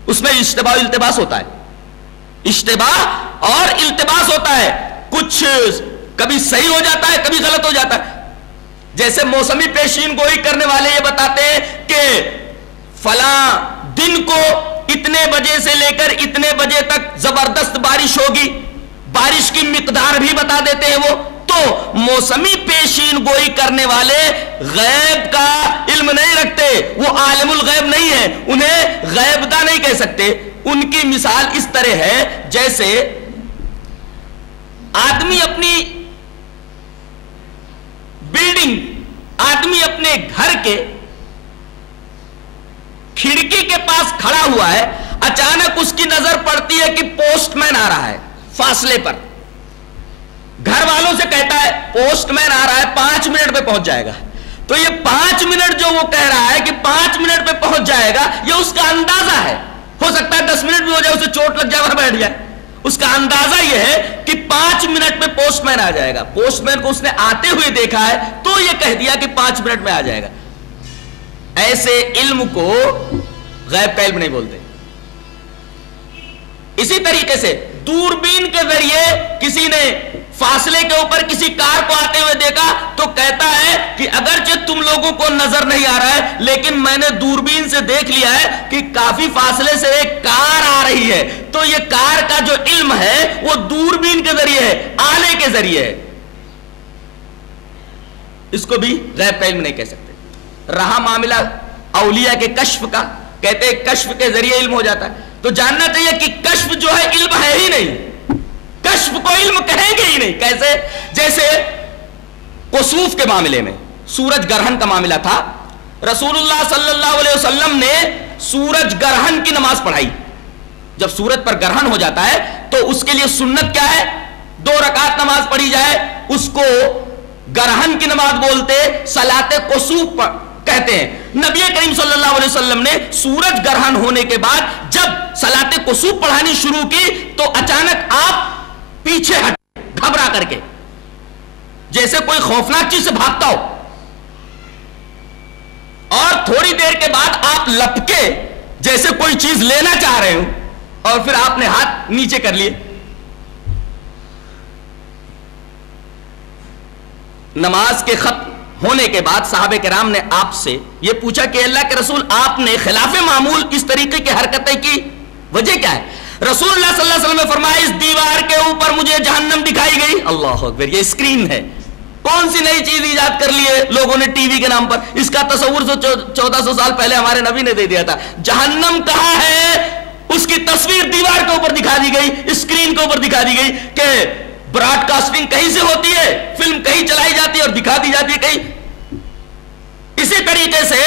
اس میں اشتباہ و التباس ہوتا ہے، اشتباہ اور التباس ہوتا ہے، کچھ کبھی صحیح ہو جاتا ہے کبھی غلط ہو جاتا ہے۔ جیسے موسمی پیشین گوئی کرنے والے یہ بتاتے ہیں کہ فلاں دن کو اتنے بجے سے لے کر اتنے بجے تک زبردست بارش ہوگی، بارش کی مقدار بھی بتا دیتے ہیں وہ، تو موسمی پیشین گوئی کرنے والے غیب کا علم نہیں رکھتے، وہ عالم الغیب نہیں ہے، انہیں غیب دا نہیں کہہ سکتے۔ ان کی مثال اس طرح ہے جیسے آدمی اپنی بلڈنگ، آدمی اپنے گھر کے کھڑکی کے پاس کھڑا ہوا ہے، اچانک اس کی نظر پڑتی ہے کہ پوسٹ مین آ رہا ہے فاصلے پر، گھر والوں سے کہتا ہے پوسٹ مین آ رہا ہے 5 منٹ پہ پہنچ جائے گا، تو یہ 5 منٹ جو وہ کہہ رہا ہے کہ 5 منٹ پہ پہنچ جائے گا، یہ اس کا اندازہ ہے، ہو سکتا ہے 10 منٹ بھی ہو جائے، اسے چوٹ لگ جائے اور بیٹھ جائے، اس کا اندازہ یہ ہے کہ 5 5 منٹ میں پوسٹ مین آ جائے گا. پوسٹ مین کو اس نے آتے ہوئے دیکھا ہے تو یہ کہہ دیا کہ 5 منٹ میں آ جائے گا. ایسے علم کو غیب کا علم نہیں بولتے. اسی طریقے سے دوربین کے ذریعے کسی نے فاصلے کے اوپر کسی کار کو آتے ہوئے دیکھا تو کہتا ہے کہ اگرچہ تم لوگوں کو نظر نہیں آ رہا ہے لیکن میں نے دوربین سے دیکھ لیا ہے کہ کافی فاصلے سے ایک کار آ رہی ہے. تو یہ کار کا جو علم ہے وہ دوربین کے ذریعے ہے, آلے کے ذریعے ہے. اس کو بھی غیب کا علم نہیں کہہ سکتے. رہا معاملہ اولیاء کے کشف کا, کہتے ہیں کشف کے ذریعے علم ہو جاتا ہے. تو جاننا چاہیے کہ کشف جو ہے علم ہے ہی نہیں, کشف کو علم کہیں گے ہی نہیں. کیسے؟ جیسے کسوف کے معاملے میں سورج گرہن کا معاملہ تھا, رسول اللہ صلی اللہ علیہ وسلم نے سورج گرہن کی نماز پڑھائی. جب سورج پر گرہن ہو جاتا ہے تو اس کے لیے سنت کیا ہے؟ 2 رکعت نماز پڑھی جائے. اس کو گرہن کی نماز بولتے, صلاۃ کسوف کہتے ہیں. نبی کریم صلی اللہ علیہ وسلم نے سورج گرہن ہونے کے بعد جب صلاۃ کسوف پڑھانی شروع کی تو اچانک آپ پیچھے ہٹے گھبرا کر کے, جیسے کوئی خوفناک چیز سے بھاگتا ہو, اور تھوڑی دیر کے بعد آپ لپکے جیسے کوئی چیز لینا چاہ رہے ہو, اور پھر آپ نے ہاتھ نیچے کر لیے. نماز کے ختم ہونے کے بعد صحابہ کرام نے آپ سے یہ پوچھا کہ اللہ کے رسول آپ نے خلاف معمول اس طریقے کی حرکتیں کی, وجہ کیا ہے؟ رسول اللہ صلی اللہ علیہ وسلم نے فرمایا اس دیوار کے اوپر مجھے جہنم دکھائی گئی. اللہ اکبر, یہ اسکرین ہے. کون سی نئی چیز ایجاد کر لی ہے لوگوں نے ٹی وی کے نام پر؟ اس کا تصور 1400 سال پہلے ہمارے نبی نے دے دیا تھا. جہنم کہاں ہے اس کی تصویر دیوار کے اوپر دکھا دی گئی, اسکرین کے اوپر دکھا دی گئی کہ براڈ کاسٹنگ کہیں سے ہوتی ہے, فلم کہیں چلائی جاتی ہے اور دکھا دی جاتی ہے کہیں. اسی طریقے سے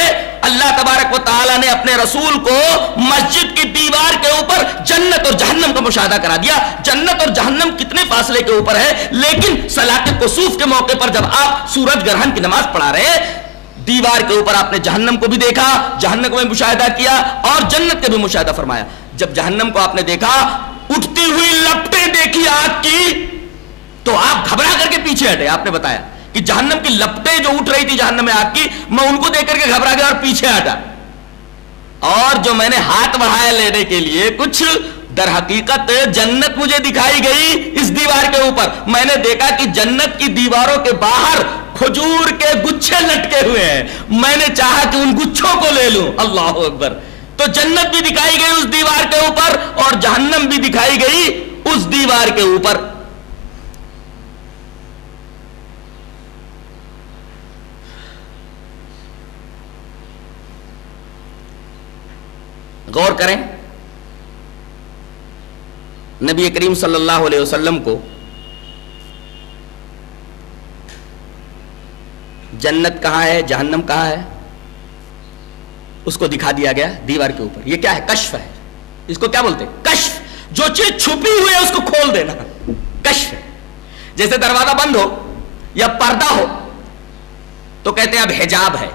اللہ تبارک و تعالی نے اپنے رسول کو مسجد کی دیوار کے اوپر جنت اور جہنم کا مشاہدہ کرا دیا. جنت اور جہنم کتنے فاصلے کے اوپر ہے, لیکن صلاۃ کسوف کے موقع پر جب آپ سورج گرہن کی نماز پڑھا رہے ہیں, دیوار کے اوپر آپ نے جہنم کو بھی دیکھا, جہنم کو بھی مشاہدہ کیا اور جنت کا بھی مشاہدہ فرمایا. جب جہنم کو آپ نے دیکھا, اٹھتی ہوئی لپٹیں دیکھی آگ کی, تو آپ گھبرا کر کے پیچھے ہٹے. آپ نے بتایا کہ جہنم کی لپٹیں جو اٹھ رہی تھی جہنم میں آگ کی, میں ان کو دیکھ کر کے گھبرا گیا اور پیچھے ہٹا. اور جو میں نے ہاتھ بڑھایا لینے کے لیے, کچھ در حقیقت جنت مجھے دکھائی گئی اس دیوار کے اوپر. میں نے دیکھا کہ جنت کی دیواروں کے باہر کھجور کے گچھے لٹکے ہوئے ہیں. میں نے چاہا کہ ان گچھوں کو لے لوں. اللہ اکبر. تو جنت بھی دکھائی گئی اس دیوار کے اوپر اور جہنم بھی دکھائی گئی اس دیوار کے اوپر. غور کریں, نبی کریم صلی اللہ علیہ وسلم کو جنت کہاں ہے, جہنم کہاں ہے, اس کو دکھا دیا گیا دیوار کے اوپر. یہ کیا ہے؟ کشف ہے. اس کو کیا بولتے ہیں؟ کشف. جو چیز چھپی ہوئی ہے اس کو کھول دینا, کشف. جیسے دروازہ بند ہو یا پردہ ہو تو کہتے ہیں اب حجاب ہے.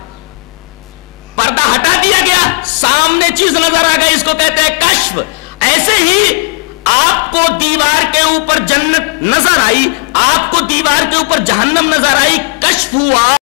پردہ ہٹا دیا گیا, سامنے چیز نظر آ گئی, اس کو کہتے ہیں کشف. ایسے ہی آپ کو دیوار کے اوپر جنت نظر آئی, آپ کو دیوار کے اوپر جہنم نظر آئی, کشف ہوا.